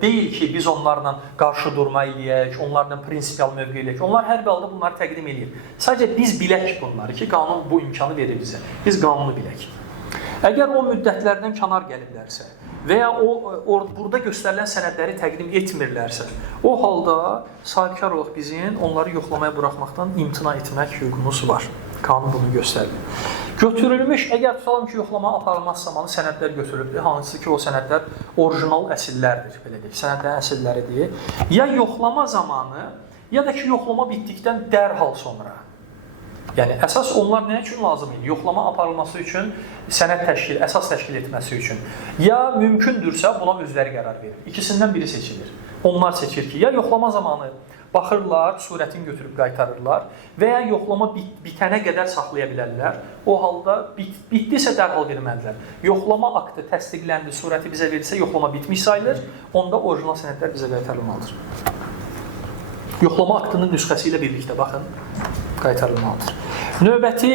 deyil ki, biz onlarla qarşı durma eləyək, onlarla prinsipial mövqe eləyək. Onlar hər bir halda bunları təqdim eləyir. Sadəcə biz bilək bunları ki, qanun bu imkanı verir bizə. Biz qanunu bilək. Əgər o müddətlərdən kənar gəliblərsə və ya burada göstərilən sənədləri təqdim etmirlərsə, o halda sahibkar olaq bizim onları yoxlamaya buraxmaqdan imtina etmək hüququmuz var. Qanun bunu göstərir. Götürülmüş, əgər tutalım ki, yoxlama aparılmaz zamanı sənədlər götürülür, hansı ki, o sənədlər orijinal əsillərdir, belə deyək, sənədlərin əsilləridir. Ya yoxlama zamanı, ya da ki, yoxlama bitdikdən dərhal sonra. Yəni, əsas onlar nə üçün lazım idi? Yoxlama aparılması üçün, sənəd əsas təşkil etməsi üçün. Ya mümkündürsə, buna özləri qərar verir. İkisindən biri seçilir. Onlar seçir ki, ya yoxlama zamanı baxırlar, surətini götürüb qaytarırlar və ya yoxlama bitənə qədər saxlaya bilərlər. O halda bitdisə dərhal verməlidirlər. Yoxlama aktı təsdiqləndi, surəti bizə verilsə, yoxlama bitmiş sayılır, onda orijinal sənədlər bizə qaytarılmalıdır. Yoxlama aktının nüsxəsi ilə birlikdə, baxın, qaytarılmalıdır. Növbəti,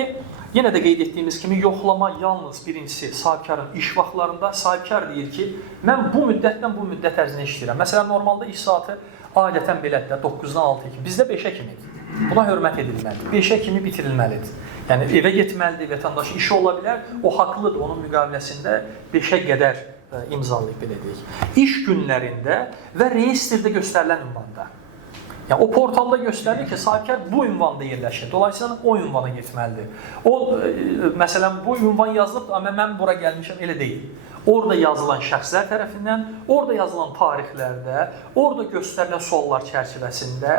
yenə də qeyd etdiyimiz kimi, yoxlama yalnız birincisi sahibkarın iş vaxtlarında. Sahibkar deyir ki, mən bu müddətdən bu müddət ərzində işləyirəm. Məsələn, normalda iş saatı adətən belədir, 9-dan 6-ya kimi. Bizdə 5-ə kimidir. Buna hörmət edilməlidir. 5-ə kimi bitirilməlidir. Yəni, evə getməlidir, vətəndaşın işi ola bilər, o haqlıdır, onun müqaviləsində 5-ə qədər imzalayıb, belə deyək. İş günlərində və reyestrdə göstərilən ünvanda. Yəni, o portalda göstərir ki, sahibkar bu ünvanda yerləşir. Dolayısıyla o ünvana getməlidir. Məsələn, bu ünvan yazılıb, amma mən bura gəlmişəm, elə deyil. Orada yazılan şəxslər tərəfindən, orada yazılan tarixlərdə, orada göstərilən suallar çərçivəsində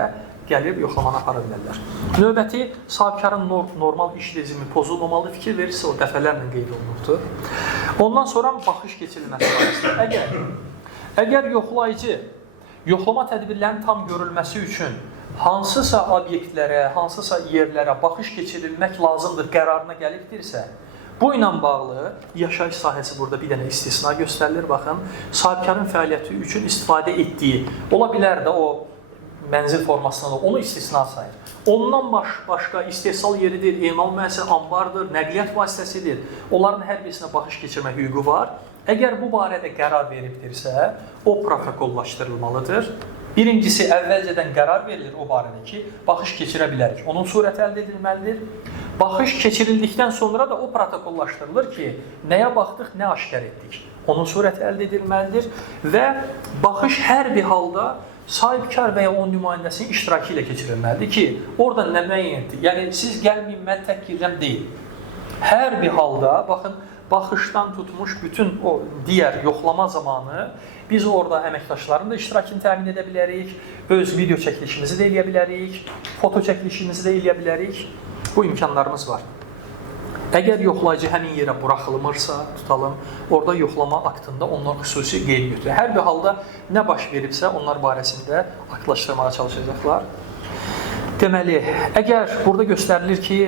gəlib yoxlamanı apara bilərlər. Növbəti, sahibkarın normal iş rejimi pozulmamalı, fikir verirsə, o dəfələrlə qeyd olunubdur. Ondan sonra baxış keçirilməsi barəsində. Əgər yoxlayıcı yoxlama tədbirlərinin tam görülməsi üçün hansısa obyektlərə, hansısa yerlərə baxış keçirilmək lazımdır qərarına gəlibdirsə, bu ilə bağlı yaşayış sahəsi burada bir dənə istisna göstərilir. Baxın, sahibkarın fəaliyyəti üçün istifadə etdiyi, ola bilər də o mənzil formasında da onu istisna sayır. Ondan başqa istehsal yeridir, emal müəssisəsi, ambardır, nəqliyyat vasitəsidir. Onların hər birisinə baxış keçirmək hüququ var. Əgər bu barədə qərar veribdirsə, o protokollaşdırılmalıdır. Birincisi, əvvəlcədən qərar verilir o barədə ki, baxış keçirə bilərik. Onun surəti əldə edilməlidir. Baxış keçirildikdən sonra da o protokollaşdırılır ki, nəyə baxdıq, nə aşkar etdik. Onun surəti əldə edilməlidir və baxış hər bir halda sahibkar və ya onun nümayəndəsinin iştirakı ilə keçirilməlidir ki, orada nə müəyyəndir? Yəni, siz gəlməyin, mən tək girirəm deyil. Hər bir halda, baxın, baxışdan tutmuş bütün o digər yoxlama zamanı biz orada əməkdaşların da iştirakını təmin edə bilərik, öz video çəkilişimizi də eləyə bilərik, foto çəkilişimizi də eləyə bilərik. Bu imkanlarımız var. Əgər yoxlayıcı həmin yerə buraxılmırsa, tutalım, orada yoxlama aktında onlar xüsusi qeyd götürür. Hər bir halda nə baş veribsə, onlar barəsində aktlaşdırmağa çalışacaqlar. Deməli, əgər burada göstərilir ki,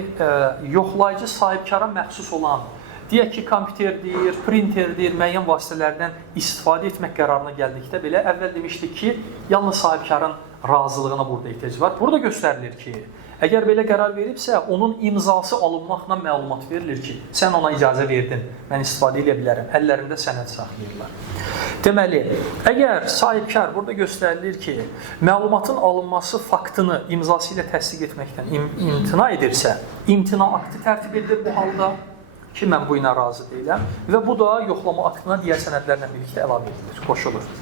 yoxlayıcı sahibkara məxsus olan, deyək ki, kompüterdir, printerdir, müəyyən vasitələrdən istifadə etmək qərarına gəldikdə belə, əvvəl demişdik ki, yalnız sahibkarın razılığına burada ehtiyac var. Burada göstərilir ki, əgər belə qərar veribsə, onun imzası alınmaqla məlumat verilir ki, sən ona icazə verdin, mən istifadə edə bilərəm, əllərində sənəd saxlayırlar. Deməli, əgər sahibkar burada göstərilir ki, məlumatın alınması faktını imzası ilə təsdiq etməkdən imtina edirsə, imtina aktı tərtib edilir bu halda ki, mən bu ilə razı deyiləm və bu da yoxlama aktına digər sənədlərlə birlikdə əlavə edilir, qoşulur.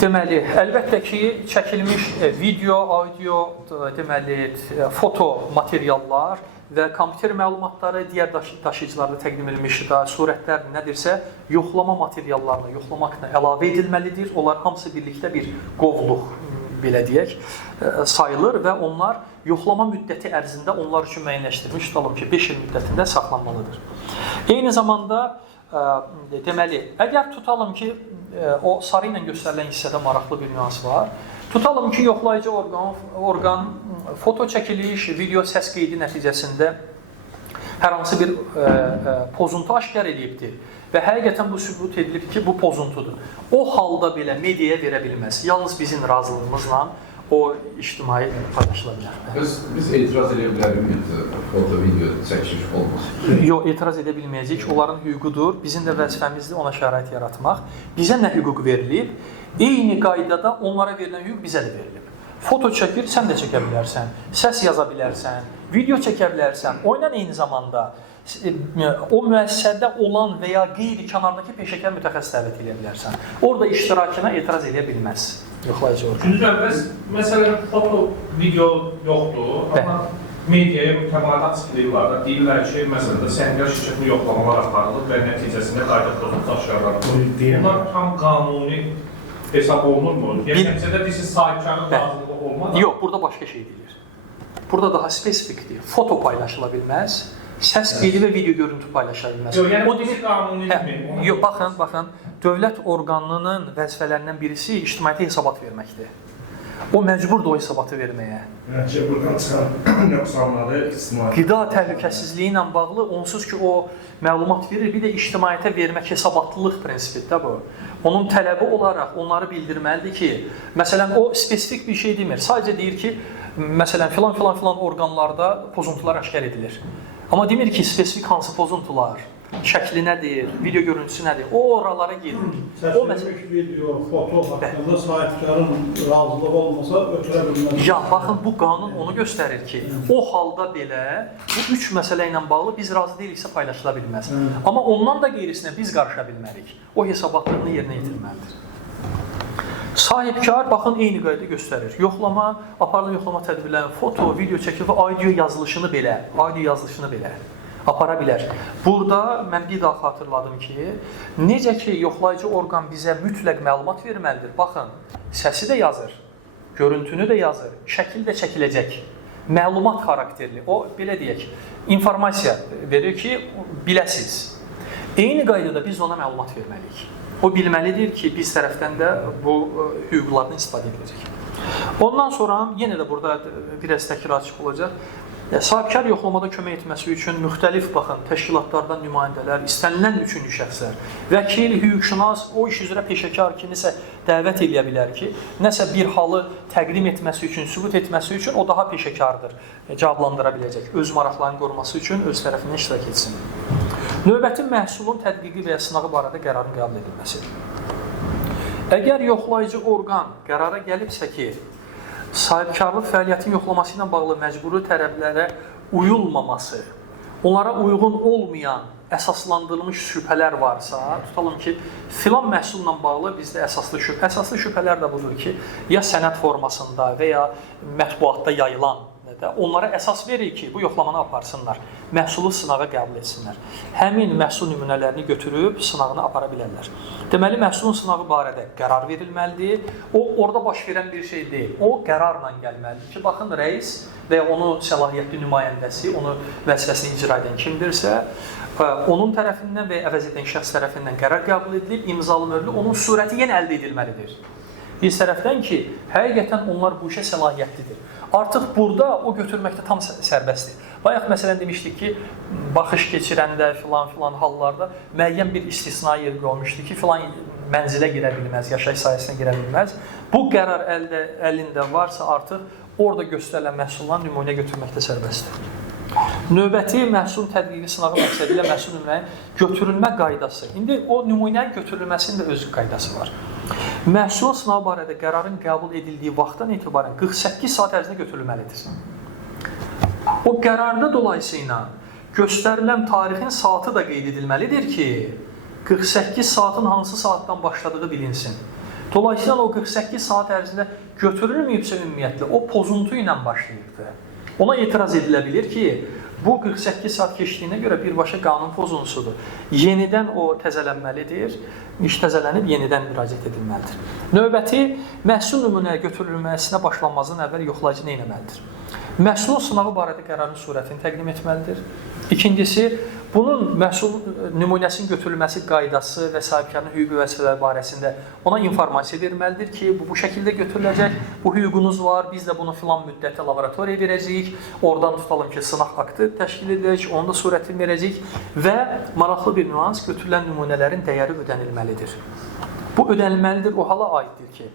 Deməli, əlbəttə ki, çəkilmiş video, audio, deməli, foto materiallar və kompüter məlumatları digər daşıyıcılarda təqdim edilmiş surətlər nədirsə, yoxlama materiallarına, yoxlama aktına əlavə edilməlidir. Onlar hamısı birlikdə bir qovluq, belə deyək, sayılır və onlar yoxlama müddəti ərzində onlar üçün müəyyənləşdirilmiş, tutalım ki, 5 il müddətində saxlanmalıdır. Eyni zamanda, deməli, əgər tutalım ki, o sarı ilə göstərilən hissədə maraqlı bir nüans var. Tutalım ki, yoxlayıcı orqan foto çəkiliş, video səs qeydi nəticəsində hər hansı bir pozuntu aşkar edibdir və həqiqətən bu sübut edilib ki, bu pozuntudur. O halda belə mediaya verə bilməz. Yalnız bizim razılığımızla o ictimai paylaşıla bilər. Biz etiraz edə bilərik foto, video çəkiliş olmasın. Yox, etiraz edə bilməyəcəyik. Onların hüququdur. Bizim də vəzifəmizdir ona şərait yaratmaq. Bizə nə hüquq verilib? Eyni qaydada onlara verilən hüquq bizə də verilib. Foto çəkir, sən də çəkə bilərsən, səs yaza bilərsən, video çəkə bilərsən, oynan eyni zamanda o müəssisədə olan və ya qeyri-kənardakı peşəkar mütəxəssis dəvət edə bilərsən. Orada iştirakına etiraz edə bilməz. Yoxlayıcı orqan. Gündüz məsələn, foto, video yoxdur, amma mediaya mütəmadi açıqlayırlar da, deyirlər ki, məsələn, səngər şirkətini yoxlamalar aparılır və nəticəsində qayda pozuntu aşkarlanır. Bunlar tam qanuni hesab olunurmu? Yəni, nəticədə deyilsin, sahibkarın razılığı olmaz. Yox, burada başqa şey deyilir. Burada daha spesifikdir. Foto paylaşıla bilməz, səs qeydi və video görüntü paylaşıla bilməz. Yox, yəni, bu qanuni yox, baxın, dövlət orqanının vəzifələrindən birisi ictimaiyyətə hesabat verməkdir. O məcburdur o hesabatı verməyə. Məncə buradan çıxan nöqsanları ictimai. Qida təhlükəsizliyi ilə bağlı onsuz ki, o məlumat verir, bir də ictimaiyyətə vermək hesabatlılıq prinsipidir bu. Onun tələbi olaraq onları bildirməlidir ki, məsələn, o spesifik bir şey demir. Sadəcə deyir ki, məsələn, filan orqanlarda pozuntular aşkar edilir. Amma demir ki, spesifik hansı pozuntular, şəkli nədir, video görüntüsü nədir, o oralara gedir. Səsləmiş video, foto haqqında sahibkarın razılığı olmasa ötürə bilməz. Ya, baxın, bu qanun onu göstərir ki, o halda belə bu üç məsələ ilə bağlı biz razı deyiriksə paylaşıla bilməz. Amma ondan da qeyrisinə biz qarışa bilmərik. O hesabatlığını yerinə yetirməlidir. Sahibkar, baxın, eyni qayda göstərir. Aparılan yoxlama tədbirlərinin foto, video çəkir və audio yazılışını belə apara bilər. Burada mən bir daha xatırladım ki, necə ki, yoxlayıcı orqan bizə mütləq məlumat verməlidir. Baxın, səsi də yazır, görüntünü də yazır, şəkil də çəkiləcək. Məlumat xarakterli, o, belə deyək, informasiya verir ki, biləsiniz. Eyni qaydada biz ona məlumat verməliyik. O bilməlidir ki, biz tərəfdən də bu hüquqlardan istifadə edirik. Ondan sonra yenə də burada biraz təkrar açıq olacaq. Sahibkar yoxlamada kömək etməsi üçün müxtəlif təşkilatlardan nümayəndələr, istənilən üçüncü şəxslər, vəkil, hüquqşünas, o iş üzrə peşəkar kimisə dəvət edə bilər ki, nəsə bir halı təqdim etməsi üçün, sübut etməsi üçün o daha peşəkardır, cavablandıra biləcək. Öz maraqlarını qoruması üçün öz tərəfindən iştirak etsin. Növbəti məhsulun tədqiqi və ya sınağı barədə qərarın qəbul edilməsi. Əgər yoxlayıcı orqan qərara gəlibsə ki, sahibkarlıq fəaliyyətin yoxlaması ilə bağlı məcburi tələblərə uyulmaması, onlara uyğun olmayan əsaslandırılmış şübhələr varsa, tutalım ki, filan məhsulla bağlı bizdə əsaslı şübhələr də budur ki, ya sənəd formasında və ya mətbuatda yayılan onlara əsas verir ki, bu yoxlamanı aparsınlar, məhsulu sınağa qəbul etsinlər. Həmin məhsul nümunələrini götürüb sınağını apara bilərlər. Deməli, məhsulun sınağı barədə qərar verilməlidir. O, orada baş verən bir şey deyil. O, qərarla gəlməlidir ki, baxın, rəis və ya onun səlahiyyətli nümayəndəsi, onu vəzifəsini icra edən kimdirsə, onun tərəfindən və ya əvəz edən şəxs tərəfindən qərar qəbul edilib, imzalı möhürlü, onun surəti yenə əldə edilməlidir. Bir tərəfdən ki, həqiqətən onlar bu işə səlahiyyətlidir. Artıq burada o götürməkdə tam sərbəstdir. Bayaq məsələn demişdik ki, baxış keçirəndə filan hallarda müəyyən bir istisna yer qoymuşdu ki, filan mənzilə girə bilməz, yaşayış sahəsinə girə bilməz. Bu qərar əlində varsa artıq orada göstərilən məhsuldan nümunə götürməkdə sərbəstdir. Növbəti məhsul tədqiqi sınağı məqsədi ilə məhsul nümunənin götürülmə qaydası. İndi o nümunənin götürülməsinin də öz qaydası var. Məhsul sınağı barədə qərarın qəbul edildiyi vaxtdan etibarən 48 saat ərzində götürülməlidir. O qərarda dolayısıyla göstərilən tarixin saatı da qeyd edilməlidir ki, 48 saatın hansı saatdan başladığı bilinsin. Dolayısıyla o 48 saat ərzində götürülməyibsə ümumiyyətlə, o pozuntu ilə başlayıbdır. Ona etiraz edilə bilir ki, bu 48 saat keçdiyinə görə birbaşa qanun pozuntusudur. Yenidən o təzələnməlidir, iş təzələnib yenidən müraciət edilməlidir. Növbəti, məhsul nümunəyə götürülməsinə başlanmazdan əvvəl yoxlayıcı nə etməlidir? Məhsulun sınağı barədə qərarın surətini təqdim etməlidir. İkincisi, bunun məhsul nümunəsinin götürülməsi qaydası və sahibkarın hüquqi vəzifələri barəsində ona informasiya verməlidir ki, bu şəkildə götürüləcək, bu hüququnuz var, biz də bunu filan müddətdə laboratoriyaya verəcəyik, oradan tutalım ki, sınaq aktı təşkil ediləcək, onun da surətini verəcəyik və maraqlı bir nüans, götürülən nümunələrin dəyəri ödənilməlidir. Bu ödənilməlidir, o hala aiddir ki,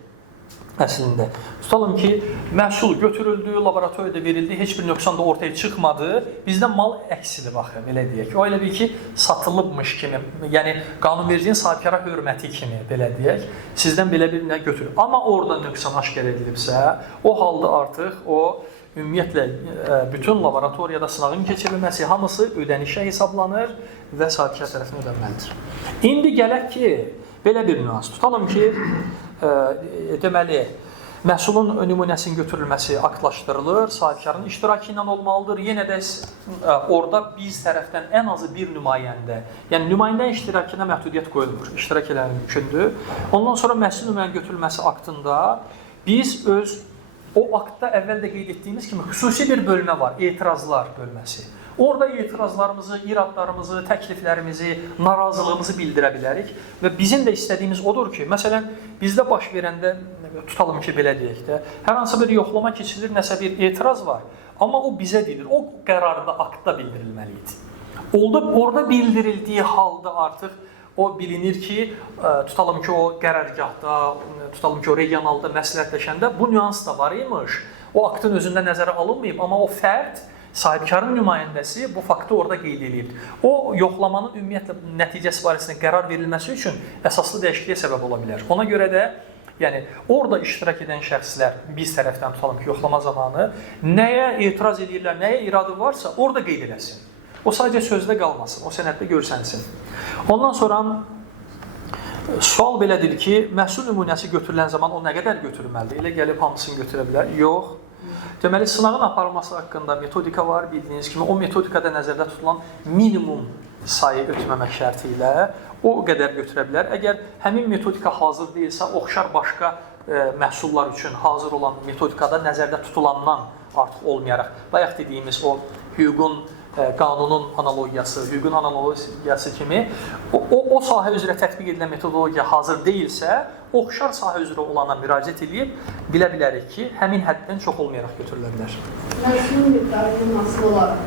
əslində. Tutalım ki, məhsul götürüldü, laboratoriyada verildi, heç bir nöqsan da ortaya çıxmadı. Bizdə mal əksili baxır, belə deyək. O elə bil ki, satılıbmış kimi, yəni qanunvericinin sahibkara hörməti kimi, belə deyək, sizdən belə bir nə götürür. Amma orada nöqsan aşkar edilibsə, o halda artıq o ümumiyyətlə bütün laboratoriyada sınağın keçirilməsi hamısı ödənişə hesablanır və sahibkar tərəfindən ödənməlidir. İndi gələk ki, belə bir nüans. Tutalım ki, deməli, məhsulun nümunəsinin götürülməsi aktlaşdırılır, sahibkarın iştirakı ilə olmalıdır. Yenə də orada biz tərəfdən ən azı bir nümayəndə, yəni nümayəndə iştirakına məhdudiyyət qoyulmur, iştirak eləmək mümkündür. Ondan sonra məhsul nümayənin götürülməsi aktında biz o aktda əvvəl də qeyd etdiyimiz kimi xüsusi bir bölmə var, etirazlar bölməsi. Orada etirazlarımızı, iradlarımızı, təkliflərimizi, narazılığımızı bildirə bilərik və bizim də istədiyimiz odur ki, məsələn, bizdə baş verəndə, tutalım ki, belə deyək də, hər hansı bir yoxlama keçilir, nəsə bir etiraz var, amma o bizə deyilir, o qərarda, aktda bildirilməli idi. Orada bildirildiyi halda artıq o bilinir ki, tutalım ki, o qərargahda, tutalım ki, o regionalda məsləhətləşəndə bu nüans da var imiş, o aktın özündə nəzərə alınmayıb, amma o fərd, sahibkarın nümayəndəsi bu faktı orada qeyd edib. O, yoxlamanın ümumiyyətlə nəticəsi barəsində qərar verilməsi üçün əsaslı dəyişikliyə səbəb ola bilər. Ona görə də, yəni, orada iştirak edən şəxslər biz tərəfdən tutalım ki, yoxlama zamanı nəyə etiraz edirlər, nəyə iradı varsa, orada qeyd eləsin. O sadəcə sözdə qalmasın, o sənəddə görsənsin. Ondan sonra sual belədir ki, məhsul nümunəsi götürülən zaman o nə qədər götürülməlidir? Elə gəlib hamısını götürə bilər? Yox. Deməli, sınağın aparılması haqqında metodika var, bildiyiniz kimi. O metodikada nəzərdə tutulan minimum sayı ötməmək şərti ilə o qədər götürə bilər. Əgər həmin metodika hazır deyilsə, oxşar başqa məhsullar üçün hazır olan metodikada nəzərdə tutulandan artıq olmayaraq, bayaq dediyimiz o hüququn, qanunun analogiyası, hüququn analogiyası kimi o sahə üzrə tətbiq edilən metodologiya hazır deyilsə, oxşar sahə üzrə olana müraciət edib bilə bilərik ki, həmin həddən çox olmayaraq götürülə bilər. Məhsulun miqdarından asılı olaraq.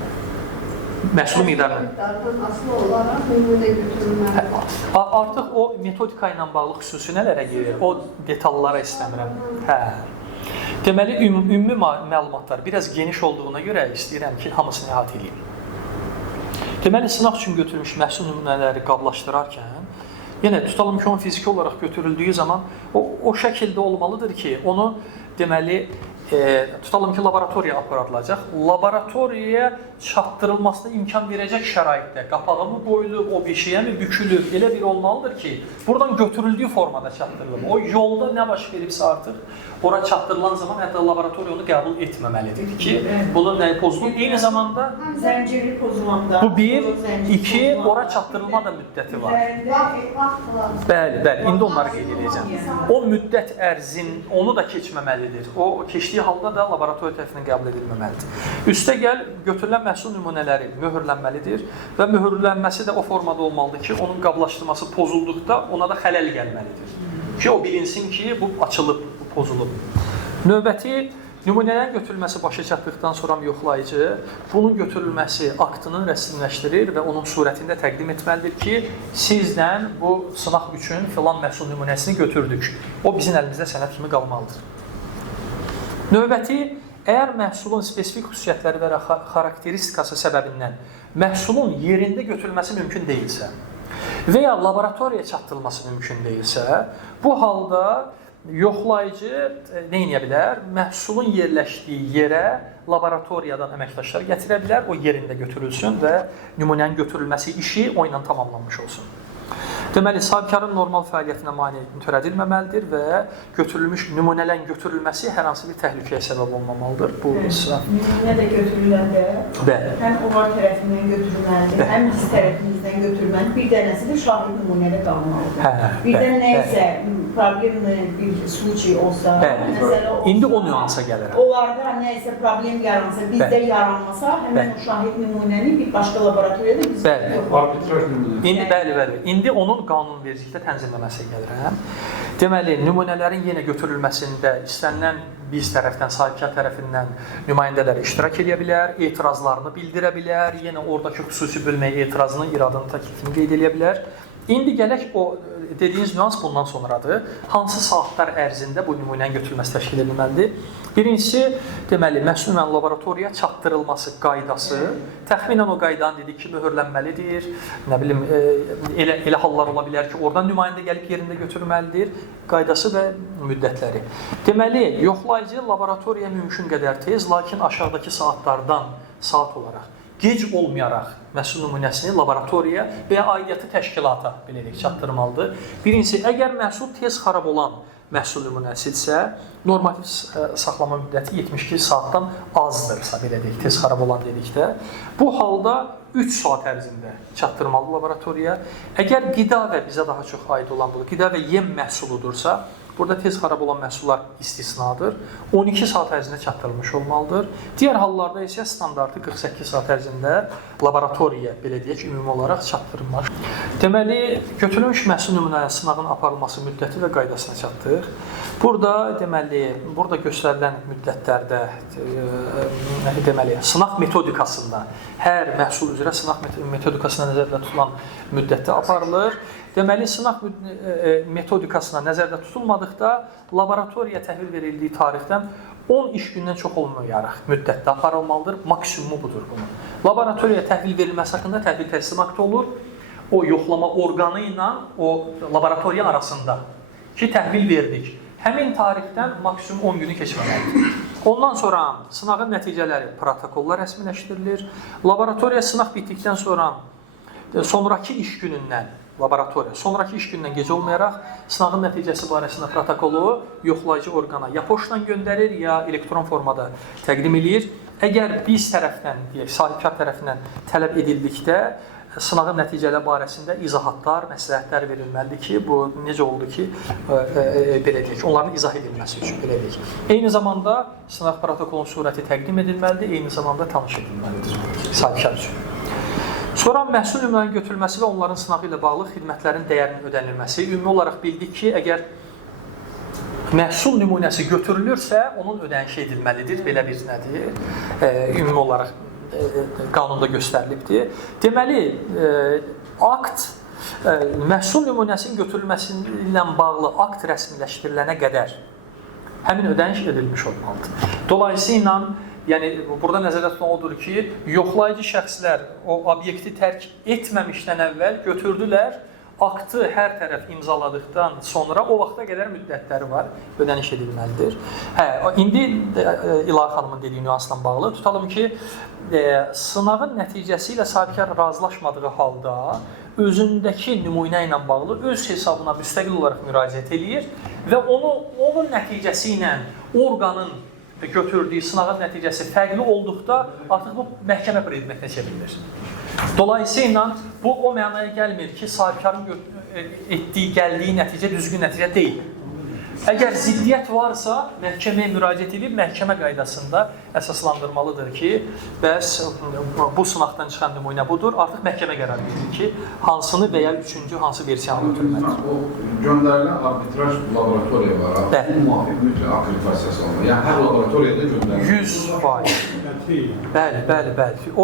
Məhsul miqdarından asılı olaraq nümunə götürülməli. Artıq o metodika ilə bağlı xüsusi nələrə gedir? O detallara istəmirəm. Hə. Deməli, ümumi məlumatlar biraz geniş olduğuna görə istəyirəm ki, hamısını əhatə edeyim. Deməli, sınaq üçün götürülmüş məhsul nümunələri qablaşdırarkən, yenə tutalım ki, onun fiziki olaraq götürüldüyü zaman o şəkildə olmalıdır ki, onu deməli, tutalım ki, laboratoriyaya aparılacaq. Laboratoriyaya çatdırılmasına imkan verəcək şəraitdə qapağı mı qoyulub, o bir şeyə mi bükülüb, elə bir olmalıdır ki, buradan götürüldüyü formada çatdırılıb. O yolda nə baş veribsə artıq, ora çatdırılan zaman hətta laboratoriya onu qəbul etməməlidir ki, bunun nəyi pozulur. Eyni zamanda zənciri pozulanda. Bu bir, iki, ora çatdırılma da müddəti var. Bəli, indi onları qeyd edəcəm. O müddət ərzin, onu da keçməməlidir. O keçdiyi halda da laboratoriya tərəfindən qəbul edilməməlidir. Üstə gəl, götürülən məhsul nümunələri möhürlənməlidir və möhürlənməsi də o formada olmalıdır ki, onun qablaşdırması pozulduqda ona da xələl gəlməlidir. Ki, o bilinsin ki, bu açılıb, bu pozulub. Növbəti, nümunələrin götürülməsi başa çatdıqdan sonra yoxlayıcı bunun götürülməsi aktını rəsmiləşdirir və onun surətində təqdim etməlidir ki, sizdən bu sınaq üçün filan məhsul nümunəsini götürdük. O bizim əlimizdə sənəd kimi qalmalıdır. Növbəti, əgər məhsulun spesifik xüsusiyyətləri və xarakteristikası səbəbindən məhsulun yerində götürülməsi mümkün deyilsə və ya laboratoriyaya çatdırılması mümkün deyilsə, bu halda yoxlayıcı nə edə bilər? Məhsulun yerləşdiyi yerə laboratoriyadan əməkdaşlar gətirə bilər, o yerində götürülsün və nümunənin götürülməsi işi o ilə tamamlanmış olsun. Deməli, sahibkarın normal fəaliyyətinə maneə törədilməməlidir və götürülmüş nümunələrin götürülməsi hər hansı bir təhlükəyə səbəb olmamalıdır. Bu Nümunə də götürüləndə həm onlar tərəfindən götürülməlidir, həm biz tərəfimizdən götürülməlidir. Bir dənəsi də şahid nümunədə qalmalıdır. Birdən nəysə problemli bir случай olsa, məsələ olsa, indi o nüansa gəlirəm. Onlarda nəysə problem yaransa, bizdə yaranmasa, həmin o şahid nümunəni bir başqa laboratoriyada biz Arbitraj nümunə. İndi bəli. İndi onun qanunvericilikdə tənzimləməsi gəlirəm. Deməli, nümunələrin yenə götürülməsində istənilən biz tərəfdən, sahibkar tərəfindən nümayəndələr iştirak edə bilər, etirazlarını bildirə bilər, yenə oradakı xüsusi bölməyə etirazını, iradını, təklifini qeyd edə bilər. İndi gələk o dediyiniz nüans bundan sonradır. Hansı saatlar ərzində bu nümunənin götürülməsi təşkil edilməlidir? Birincisi, deməli, məhsulun laboratoriyaya çatdırılması qaydası, təxminən o qaydanı dedik ki, möhürlənməlidir. Nə bilim, elə hallar ola bilər ki, oradan nümayəndə gəlib yerində götürməlidir. Qaydası və müddətləri. Deməli, yoxlayıcı laboratoriya mümkün qədər tez, lakin aşağıdakı saatlardan saat olaraq gec olmayaraq məhsul nümunəsini laboratoriyaya və ya aidiyyatı təşkilata belə çatdırmalıdır. Birincisi, əgər məhsul tez xarab olan məhsul nümunəsidirsə, normativ saxlama müddəti 72 saatdan azdırsa, belə deyək, tez xarab olan dedikdə, bu halda 3 saat ərzində çatdırmalı laboratoriyaya. Əgər qida və bizə daha çox aid olan bu, qida və yem məhsuludursa, burada tez xarab olan məhsullar istisnadır. 12 saat ərzində çatdırılmış olmalıdır. Digər hallarda isə standartı 48 saat ərzində laboratoriya, belə deyək, ümumi olaraq çatdırılmış. Deməli, götürülmüş məhsul nümunələrinin sınağın aparılması müddəti və qaydasına çatdıq. Burada göstərilən müddətlərdə, deməli, sınaq metodikasında, hər məhsul üzrə sınaq metodikasına nəzərdə tutulan müddətdə aparılır. Deməli, sınaq metodikasına nəzərdə tutulmadıqda laboratoriya təhvil verildiyi tarixdən 10 iş gündən çox olmayaraq müddətdə aparılmalıdır. Maksimumu budur bunun. Laboratoriya təhvil verilməsi haqqında təhvil təslim aktı olur. O yoxlama orqanı ilə o laboratoriya arasında ki, təhvil verdik. Həmin tarixdən maksimum 10 günü keçməməlidir. Ondan sonra sınağın nəticələri protokolla rəsmiləşdirilir. Laboratoriya sınaq bitdikdən sonra sonrakı iş günündən sonrakı iş gündən gec olmayaraq sınağın nəticəsi barəsində protokolu yoxlayıcı orqana ya poçtdan göndərir, ya elektron formada təqdim edir. Əgər biz tərəfdən, deyək, sahibkar tərəfindən tələb edildikdə sınağın nəticələri barəsində izahatlar, məsləhətlər verilməlidir ki, bu necə oldu ki, belə deyək, onların izah edilməsi üçün belə deyək. Eyni zamanda sınaq protokolun surəti təqdim edilməlidir, eyni zamanda tanış edilməlidir sahibkar üçün. Sonra məhsul nümunələrinin götürülməsi və onların sınağı ilə bağlı xidmətlərin dəyərinin ödənilməsi. Ümumi olaraq bildik ki, əgər məhsul nümunəsi götürülürsə, onun ödənişi edilməlidir. Belə bir nədir? Ümumi olaraq qanunda göstərilibdir. Deməli, məhsul nümunəsinin götürülməsi ilə bağlı akt rəsmiləşdirilənə qədər həmin ödəniş edilmiş olmalıdır. Dolayısıyla, yəni, burada nəzərdə tutulan odur ki, yoxlayıcı şəxslər o obyekti tərk etməmişdən əvvəl götürdülər, aktı hər tərəf imzaladıqdan sonra o vaxta qədər müddətləri var, ödəniş edilməlidir. İndi İlahi xanımın dediyi nüansla bağlı tutalım ki, sınağın nəticəsi ilə sahibkar razılaşmadığı halda özündəki nümunə ilə bağlı öz hesabına müstəqil olaraq müraciət edir və onun nəticəsi ilə orqanın götürdüyü sınağın nəticəsi fərqli olduqda artıq bu məhkəmə predmetinə çevrilir. Dolayısıyla bu o mənaya gəlmir ki, sahibkarın gəldiyi nəticə düzgün nəticə deyil. Əgər ziddiyyət varsa, məhkəməyə müraciət edib, məhkəmə qaydasında əsaslandırmalıdır ki, bəs bu sınaqdan çıxan nümunə budur, artıq məhkəmə qərar verir ki, hansını və ya üçüncü hansı versiyanı götürməlidir. O göndərilən arbitraj laboratoriya var, bu müvafiq mütləq akreditasiyası olmalı. Yəni, hər laboratoriyada göndərilir. 100%. Bəli. O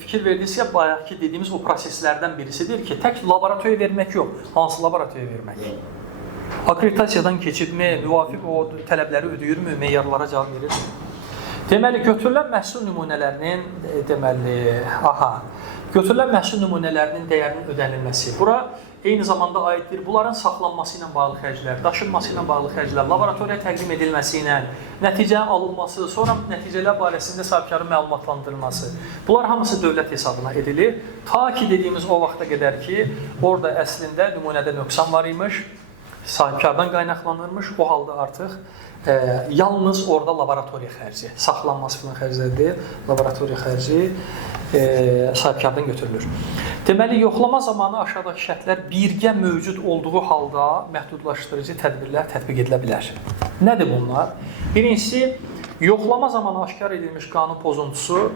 fikir verdiysə, bayaqki dediyimiz o proseslərdən birisidir ki, tək laboratoriya vermək yox, hansı laboratoriya vermək? Akreditasiyadan keçibmi, müvafiq o tələbləri ödəyirmi, meyarlara cavab verir. Deməli, götürülən məhsul nümunələrinin dəyərinin ödənilməsi. Bura eyni zamanda aiddir. Bunların saxlanması ilə bağlı xərclər, daşınması ilə bağlı xərclər, laboratoriya təqdim edilməsi ilə, nəticənin alınması, sonra nəticələr barəsində sahibkarın məlumatlandırılması. Bunlar hamısı dövlət hesabına edilir. Ta ki dediyimiz o vaxta qədər ki, orada əslində nümunədə nöqsan var imiş, sahibkardan qaynaqlanırmış, o halda artıq yalnız orada laboratoriya xərci, saxlanması filan xərclər deyil, laboratoriya xərci sahibkardan götürülür. Deməli, yoxlama zamanı aşağıdakı şərtlər birgə mövcud olduğu halda məhdudlaşdırıcı tədbirlər tətbiq edilə bilər. Nədir bunlar? Birincisi, yoxlama zamanı aşkar edilmiş qanun pozuntusu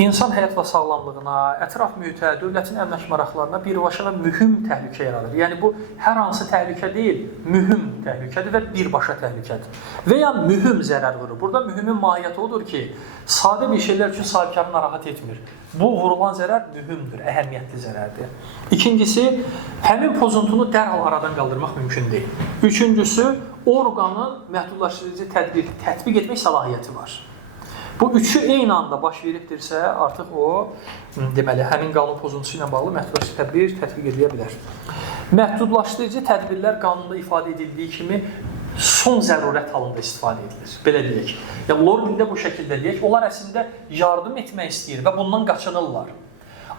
insan həyat və sağlamlığına, ətraf mühitə, dövlətin əmlak maraqlarına birbaşa və mühüm təhlükə yaradır. Yəni, bu hər hansı təhlükə deyil, mühüm təhlükədir və birbaşa təhlükədir. Və ya mühüm zərər vurur. Burada mühümün mahiyyəti odur ki, sadə bir şeylər üçün sahibkarı narahat etmir. Bu vurulan zərər mühümdür, əhəmiyyətli zərərdir. İkincisi, həmin pozuntunu dərhal aradan qaldırmaq mümkün deyil. Üçüncüsü, orqanın məhdudlaşdırıcı tədbir tətbiq etmək səlahiyyəti var. Bu üçü eyni anda baş veribdirsə, artıq o, deməli, həmin qanun pozuntusu ilə bağlı məhdudlaşdırıcı tədbir tətbiq edilə bilər. Məhdudlaşdırıcı tədbirlər qanunda ifadə edildiyi kimi son zərurət halında istifadə edilir. Belə deyək. Yəni, lor dildə bu şəkildə deyək, onlar əslində yardım etmək istəyir və bundan qaçınırlar.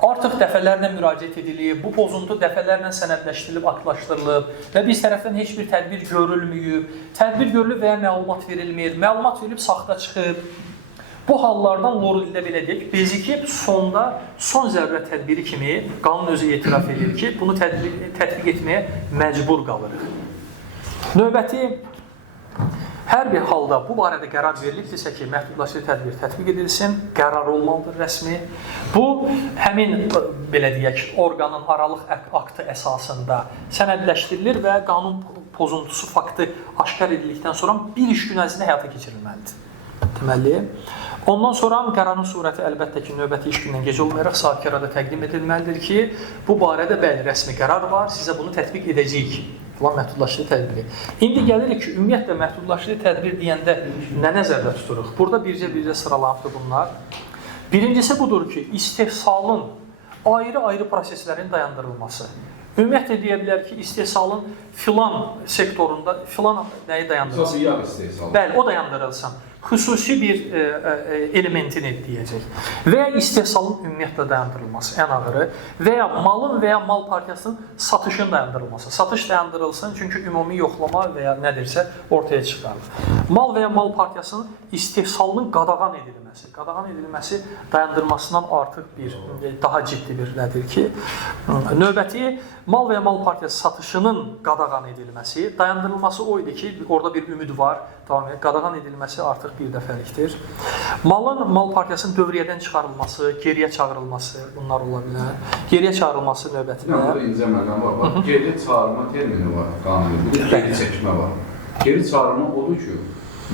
Artıq dəfələrlə müraciət edilib, bu pozuntu dəfələrlə sənədləşdirilib, aktlaşdırılıb və biz tərəfdən heç bir tədbir görülməyib, tədbir görülüb və ya məlumat verilmir, məlumat verilib saxta çıxıb. Bu hallardan lor dildə belə deyək, bezikib sonda son zərurət tədbiri kimi qanun özü etiraf edir ki, bunu tətbiq etməyə məcbur qalırıq. Növbəti, hər bir halda bu barədə qərar verilibdirsə ki, məhdudlaşdırıcı tədbir tətbiq edilsin, qərar olmalıdır rəsmi. Bu, həmin, belə deyək, orqanın aralıq aktı əsasında sənədləşdirilir və qanun pozuntusu faktı aşkar edildikdən sonra bir iş gün ərzində həyata keçirilməlidir. Deməli, ondan sonra qərarın surəti əlbəttə ki, növbəti iş gündən gec olmayaraq sahibkara da təqdim edilməlidir ki, bu barədə bəli, rəsmi qərar var, sizə bunu tətbiq edəcəyik. Ulan məhdudlaşdırıcı tədbiri. İndi gəlirik ki, ümumiyyətlə məhdudlaşdırıcı tədbir deyəndə nə nəzərdə tuturuq? Burada bircə sıralanıbdır bunlar. Birincisi budur ki, istehsalın ayrı-ayrı proseslərin dayandırılması. Ümumiyyətlə deyə bilər ki, istehsalın filan sektorunda filan nəyi dayandırılsın? Yağ istehsalı. Bəli, o dayandırılsın. Xüsusi bir elementini deyəcək. Və ya istehsalın ümumiyyətlə dayandırılması, ən ağırı. Və ya malın və ya mal partiyasının satışın dayandırılması. Satış dayandırılsın, çünki ümumi yoxlama və ya nədirsə ortaya çıxarılır. Mal və ya mal partiyasının istehsalının qadağan edilməsi dayandırılmasından artıq bir, daha ciddi bir nədir ki, növbəti mal və ya mal partiyası satışının qadağan edilməsi, dayandırılması o idi ki, orada bir ümid var, qadağan edilməsi artıq bir dəfəlikdir. Malın, mal partiyasının dövriyyədən çıxarılması, geriyə çağırılması, bunlar ola bilər. Geriyə çağırılması növbətində. Burada incə məqam var. Bax, geri çağırma termini var qanunda. Geri çəkmə var. Geri çağırma odur ki,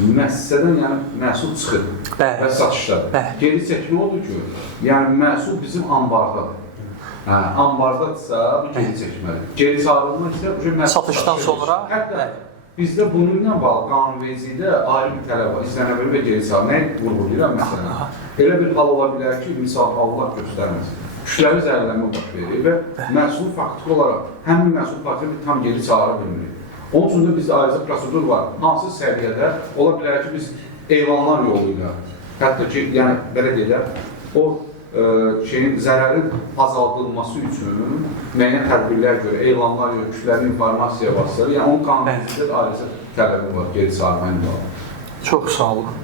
müəssisədən yəni məhsul çıxır və satışdadır. Geri çəkmə odur ki, yəni məhsul bizim ambardadır. Ambardadırsa bu geri çəkmədir. Geri çağırılma isə məhsul satışdan sonra. Hətta bizdə bununla bağlı qanunvericilikdə ayrı bir tələb var. İstənə bilir və geri çağırma. Nəyi vurğulayıram məsələn? Elə bir hal ola bilər ki, misal Allah göstərməsin. Kütləvi zəhərlənmə baş verir və məhsul faktiki olaraq həmin məhsul faktiki tam geri çağıra bilmirik. Onun üçün də bizdə ayrıca prosedur var. Hansı səviyyədə ola bilər ki, biz elanlar yolu ilə, hətta ki, yəni belə deyək, o zərərin azaldılması üçün müəyyən tədbirlər görə, elanlar görə, kütləvi informasiya vasitələri, yəni onun qanunvericiliyə də ayrıca tələbi var, geri çağırma ilə bağlı. Çox sağ olun.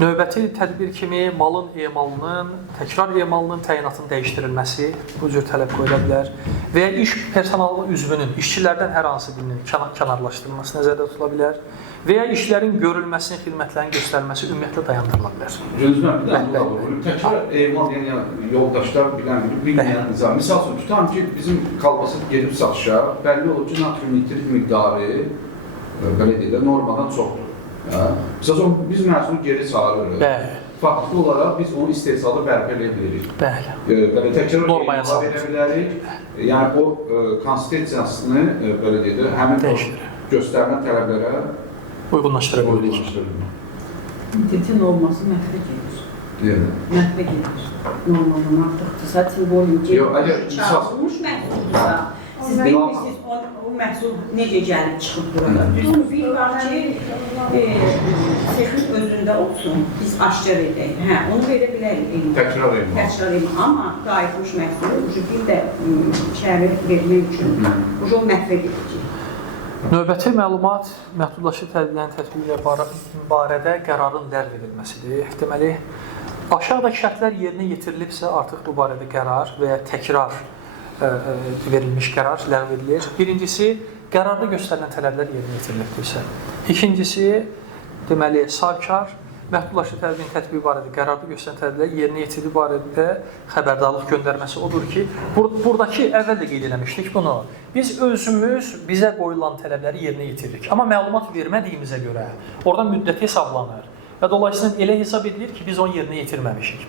Növbəti tədbir kimi malın emalının, təkrar emalının təyinatının dəyişdirilməsi bu cür tələb qoyula bilər və ya iş personalı üzvünün, işçilərdən hər hansı birinin kənarlaşdırılması nəzərdə tutula bilər və ya işlərin görülməsinin, xidmətlərin göstərməsi ümumiyyətlə dayandırıla bilər. Gözləm, bir daha buyurun. Təkrar emal, yəni yoldaşlar bilməyən nizam. Misal üçün, tutam ki, bizim kalbası gedib satışa, bəlli olur ki, natrium nitrit miqdarı, belə deyək, normadan çoxdur. Məsələn, biz məhsulu geri çağırırıq. Faktiki olaraq biz onu istehsalı bərpa edə bilirik. Bəli. Təkrar normaya verə bilərik. Yəni, o konstitusiyasını, belə deyək, həmin göstərmə tələblərə uyğunlaşdıra bilirik. Nitrin olması məhvə gedir. Məhvə gedir. Normaldan artıqdır. Zaten bu çağırılmış məhvudursa, Siz bilmirsiniz o məhsul necə gəlib çıxıb burada. Düzdür, bir var ki, sexin özündə olsun, biz aşkar edək. Hə, onu verə bilərik. Təkrar edin. Təkrar edin. Amma qayıtmış məhsulu bir də şəhərə vermək üçün o məhv edilir. Növbəti məlumat məhdudlaşdırıcı tədbirlərin tətbiqi barədə qərarın ləğv edilməsidir. Deməli, aşağıdakı şərtlər yerinə yetirilibsə, artıq bu barədə qərar və ya təkrar verilmiş qərar ləğv edilir. Birincisi, qərarda göstərilən tələblər yerinə yetirilibdirsə. İkincisi, deməli, sahibkar məhdudlaşdırıcı tədbirin tətbiqi barədə qərarda göstərilən tələblər yerinə yetirildiyi barədə xəbərdarlıq göndərməsi odur ki, buradakı əvvəl də qeyd eləmişdik bunu. Biz özümüz bizə qoyulan tələbləri yerinə yetiririk. Amma məlumat vermədiyimizə görə orada müddət hesablanır və dolayısıyla elə hesab edilir ki, biz onu yerinə yetirməmişik.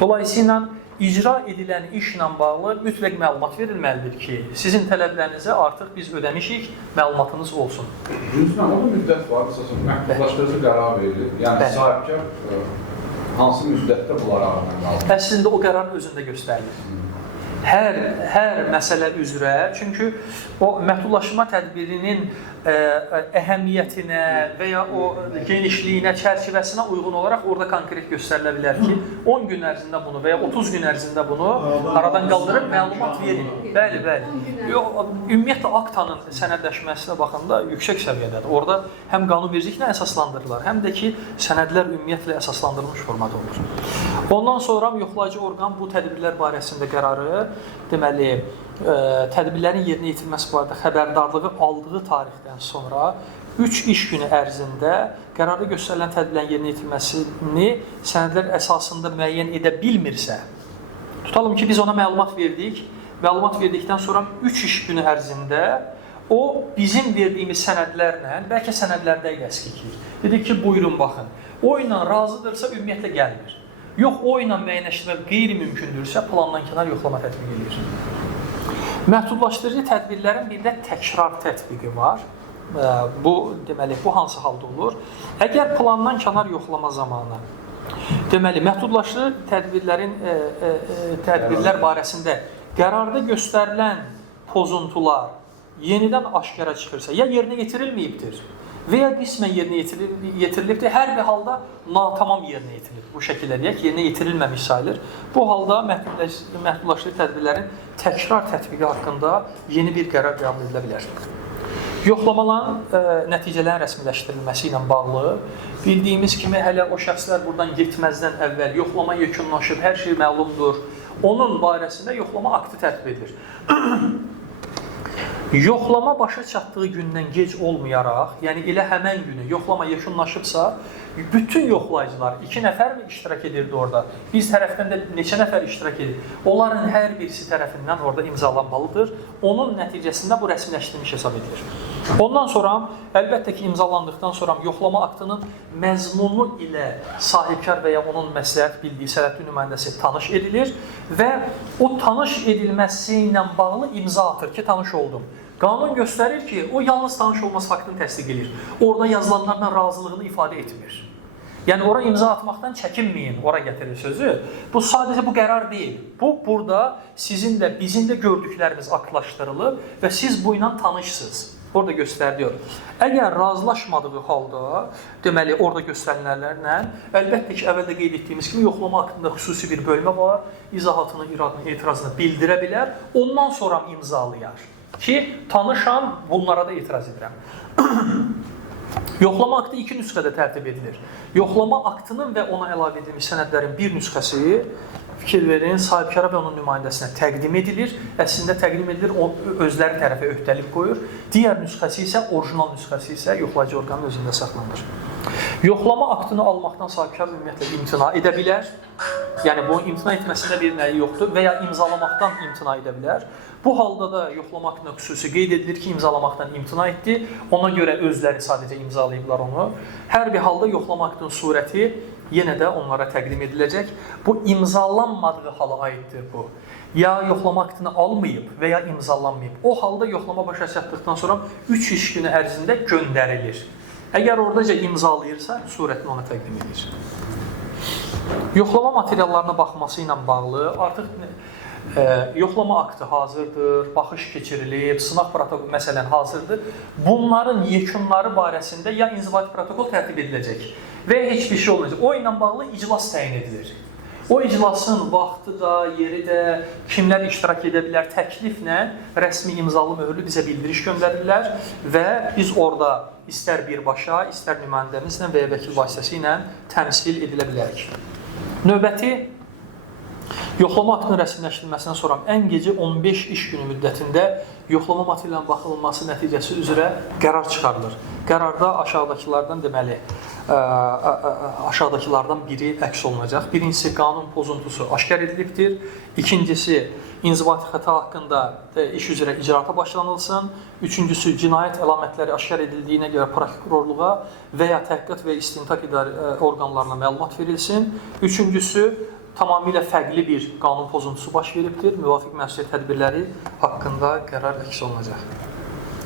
Dolayısıyla icra edilən işlə bağlı mütləq məlumat verilməlidir ki, sizin tələblərinizə artıq biz ödəmişik, məlumatınız olsun. Düzdür, o müddət var, məsələn, məhdudlaşdırıcı qərar verilir. Yəni, sahibkar hansı müddətdə bunlara alınan qalır? Əslində o qərarın özündə göstərilir. Hər məsələ üzrə, çünki o məhdudlaşma tədbirinin əhəmiyyətinə və ya o genişliyinə, çərçivəsinə uyğun olaraq orada konkret göstərilə bilər ki, 10 gün ərzində bunu və ya 30 gün ərzində bunu aradan qaldırıb məlumat verin. Bəli. Ümumiyyətlə, aktanın sənədləşməsinə baxanda yüksək səviyyədədir. Orada həm qanunvericiliklə əsaslandırılır, həm də ki, sənədlər ümumiyyətlə əsaslandırılmış formada olur. Ondan sonra yoxlayıcı orqan bu tədbirlər barəsində qərarı, deməli, tədbirlərin yerinə yetirilməsi barədə xəbərdarlığı aldığı tarixdən sonra 3 iş günü ərzində qərarda göstərilən tədbirlərin yerinə yetirilməsini sənədlər əsasında müəyyən edə bilmirsə, tutalım ki, biz ona məlumat verdik, məlumat verdikdən sonra 3 iş günü ərzində o bizim verdiyimiz sənədlərlə, bəlkə sənədlərdə ilə əskiklik. Dedik ki, buyurun, baxın, o ilə razıdırsa ümumiyyətlə gəlmir. Yox, o ilə müəyyənləşdirmək qeyri-mümkündürsə, plandan kənar yoxlama tətbiq edilir. Məhdudlaşdırıcı tədbirlərin bir də təkrar tətbiqi var. Bu, deməli, bu hansı halda olur? Əgər plandan kənar yoxlama zamanı, deməli, məhdudlaşdırıcı tədbirlər barəsində qərarda göstərilən pozuntular yenidən aşkara çıxırsa, ya yerinə yetirilməyibdir və ya qismən yerinə yetirilibdir, hər bir halda natamam yerinə yetirilir. Bu şəkildə deyək, yerinə yetirilməmiş sayılır. Bu halda məhdudlaşdırıcı tədbirlərin təkrar tətbiqi haqqında yeni bir qərar qəbul edilə bilər. Yoxlamaların nəticələrin rəsmiləşdirilməsi ilə bağlı bildiyimiz kimi hələ o şəxslər buradan getməzdən əvvəl yoxlama yekunlaşıb, hər şey məlumdur. Onun barəsində yoxlama aktı tərtib edilir. Yoxlama başa çatdığı gündən gec olmayaraq, yəni elə həmən günü yoxlama yekunlaşıbsa, bütün yoxlayıcılar 2 nəfər mi iştirak edirdi orada? Biz tərəfdən də neçə nəfər iştirak edir? Onların hər birisi tərəfindən orada imzalanmalıdır. Onun nəticəsində bu rəsmiləşdirilmiş hesab edilir. Ondan sonra, əlbəttə ki, imzalandıqdan sonra yoxlama aktının məzmunu ilə sahibkar və ya onun məsləhət bildiyi sənədli nümayəndəsi tanış edilir və o tanış edilməsi ilə bağlı imza atır ki, tanış oldum. Qanun göstərir ki, o yalnız tanış olması faktını təsdiq edir. Orada yazılanlarla razılığını ifadə etmir. Yəni, ora imza atmaqdan çəkinməyin, ora gətirir sözü. Bu sadəcə bu qərar deyil. Bu, burada sizin də, bizim də gördüklərimiz aktlaşdırılıb və siz bu ilə tanışsınız. Orada göstəriliyor. Əgər razılaşmadığı halda, deməli, orada göstərilənlərlə, əlbəttə ki, əvvəldə qeyd etdiyimiz kimi, yoxlama haqqında xüsusi bir bölmə var, izahatını, iradını, etirazını bildirə bilər, ondan sonra imzalayar. Ki, tanışam, bunlara da etiraz edirəm. Yoxlama aktı 2 nüsxədə tərtib edilir. Yoxlama aktının və ona əlavə edilmiş sənədlərin bir nüsxəsi fikir verin, sahibkara və onun nümayəndəsinə təqdim edilir. Əslində təqdim edilir, o özləri tərəfə öhdəlik qoyur. Digər nüsxəsi isə, orijinal nüsxəsi isə yoxlayıcı orqanın özündə saxlanılır. Yoxlama aktını almaqdan sahibkar ümumiyyətlə imtina edə bilər. Yəni, bu imtina etməsində bir nəyi yoxdur və ya imzalamaqdan imtina edə bilər. Bu halda da yoxlama haqqında xüsusi qeyd edilir ki, imzalamaqdan imtina etdi. Ona görə özləri sadəcə imzalayıblar onu. Hər bir halda yoxlama haqqının surəti yenə də onlara təqdim ediləcək. Bu, imzalanmadığı hala aiddir bu. Ya yoxlama aktını almayıb və ya imzalanmayıb. O halda yoxlama başa çatdıqdan sonra 3 iş günü ərzində göndərilir. Əgər oradaca imzalayırsa, surətini ona təqdim edir. Yoxlama materiallarına baxması ilə bağlı artıq yoxlama aktı hazırdır, baxış keçirilib, sınaq protokolu məsələn hazırdır. Bunların yekunları barəsində ya inzibati protokol tərtib ediləcək və ya heç bir şey olmayacaq. O ilə bağlı iclas təyin edilir. O iclasın vaxtı da, yeri də, kimlər iştirak edə bilər, təkliflə rəsmi imzalı möhürlü bizə bildiriş göndərirlər və biz orada istər birbaşa, istər nümayəndəmizlə və ya vəkil vasitəsilə təmsil edilə bilərik. Növbəti yoxlama aktının rəsmiləşdirilməsindən sonra ən gecə 15 iş günü müddətində yoxlama matı ilə baxılması nəticəsi üzrə qərar çıxarılır. Qərarda aşağıdakılardan deməli, aşağıdakılardan biri əks olunacaq. Birincisi, qanun pozuntusu aşkar edilibdir. İkincisi, inzibati xəta haqqında iş üzrə icraata başlanılsın. Üçüncüsü, cinayət əlamətləri aşkar edildiyinə görə prokurorluğa və ya təhqiqat və istintaq idarə orqanlarına məlumat verilsin. Üçüncüsü, tamamilə fərqli bir qanun pozuntusu baş veribdir. Müvafiq məsuliyyət tədbirləri haqqında qərar əks olunacaq.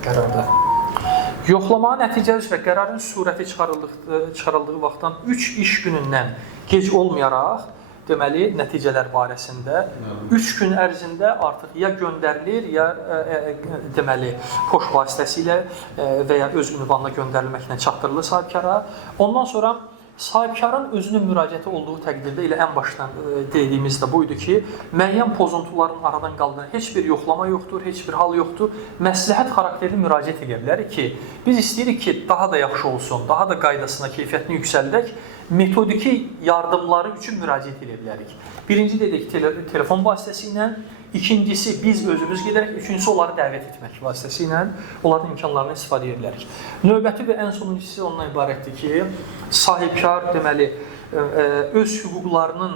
Qərarda. Yoxlama nəticəsi üzrə qərarın surəti çıxarıldığı vaxtdan 3 iş günündən gec olmayaraq, deməli, nəticələr barəsində 3 gün ərzində artıq ya göndərilir, ya deməli, poçt vasitəsilə və ya öz ünvanına göndərilməklə çatdırılır sahibkara. Ondan sonra sahibkarın özünün müraciəti olduğu təqdirdə elə ən başdan dediyimiz də buydu ki, müəyyən pozuntuların aradan qaldığını, heç bir yoxlama yoxdur, heç bir hal yoxdur, məsləhət xarakterli müraciət edə bilərik ki, biz istəyirik ki, daha da yaxşı olsun, daha da qaydasına, keyfiyyətini yüksəldək, metodiki yardımları üçün müraciət edə bilərik. Birinci dedik telefon vasitəsilə, ikincisi biz özümüz gedərək, üçüncüsü onları dəvət etmək vasitəsilə onların imkanlarını istifadə edə bilərik. Növbəti və ən sonuncusu ondan ibarətdir ki, sahibkar deməli öz hüquqlarının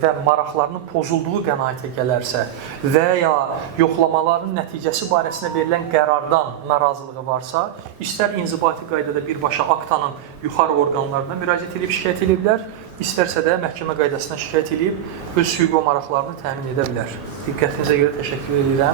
və maraqlarının pozulduğu qənaətə gələrsə və ya yoxlamaların nəticəsi barəsində verilən qərardan narazılığı varsa, istər inzibati qaydada birbaşa aktanın yuxarı orqanlarına müraciət edib şikayət edə bilər, istərsə də məhkəmə qaydasına şikayət edib öz hüquq və maraqlarını təmin edə bilər. Diqqətinizə görə təşəkkür edirəm.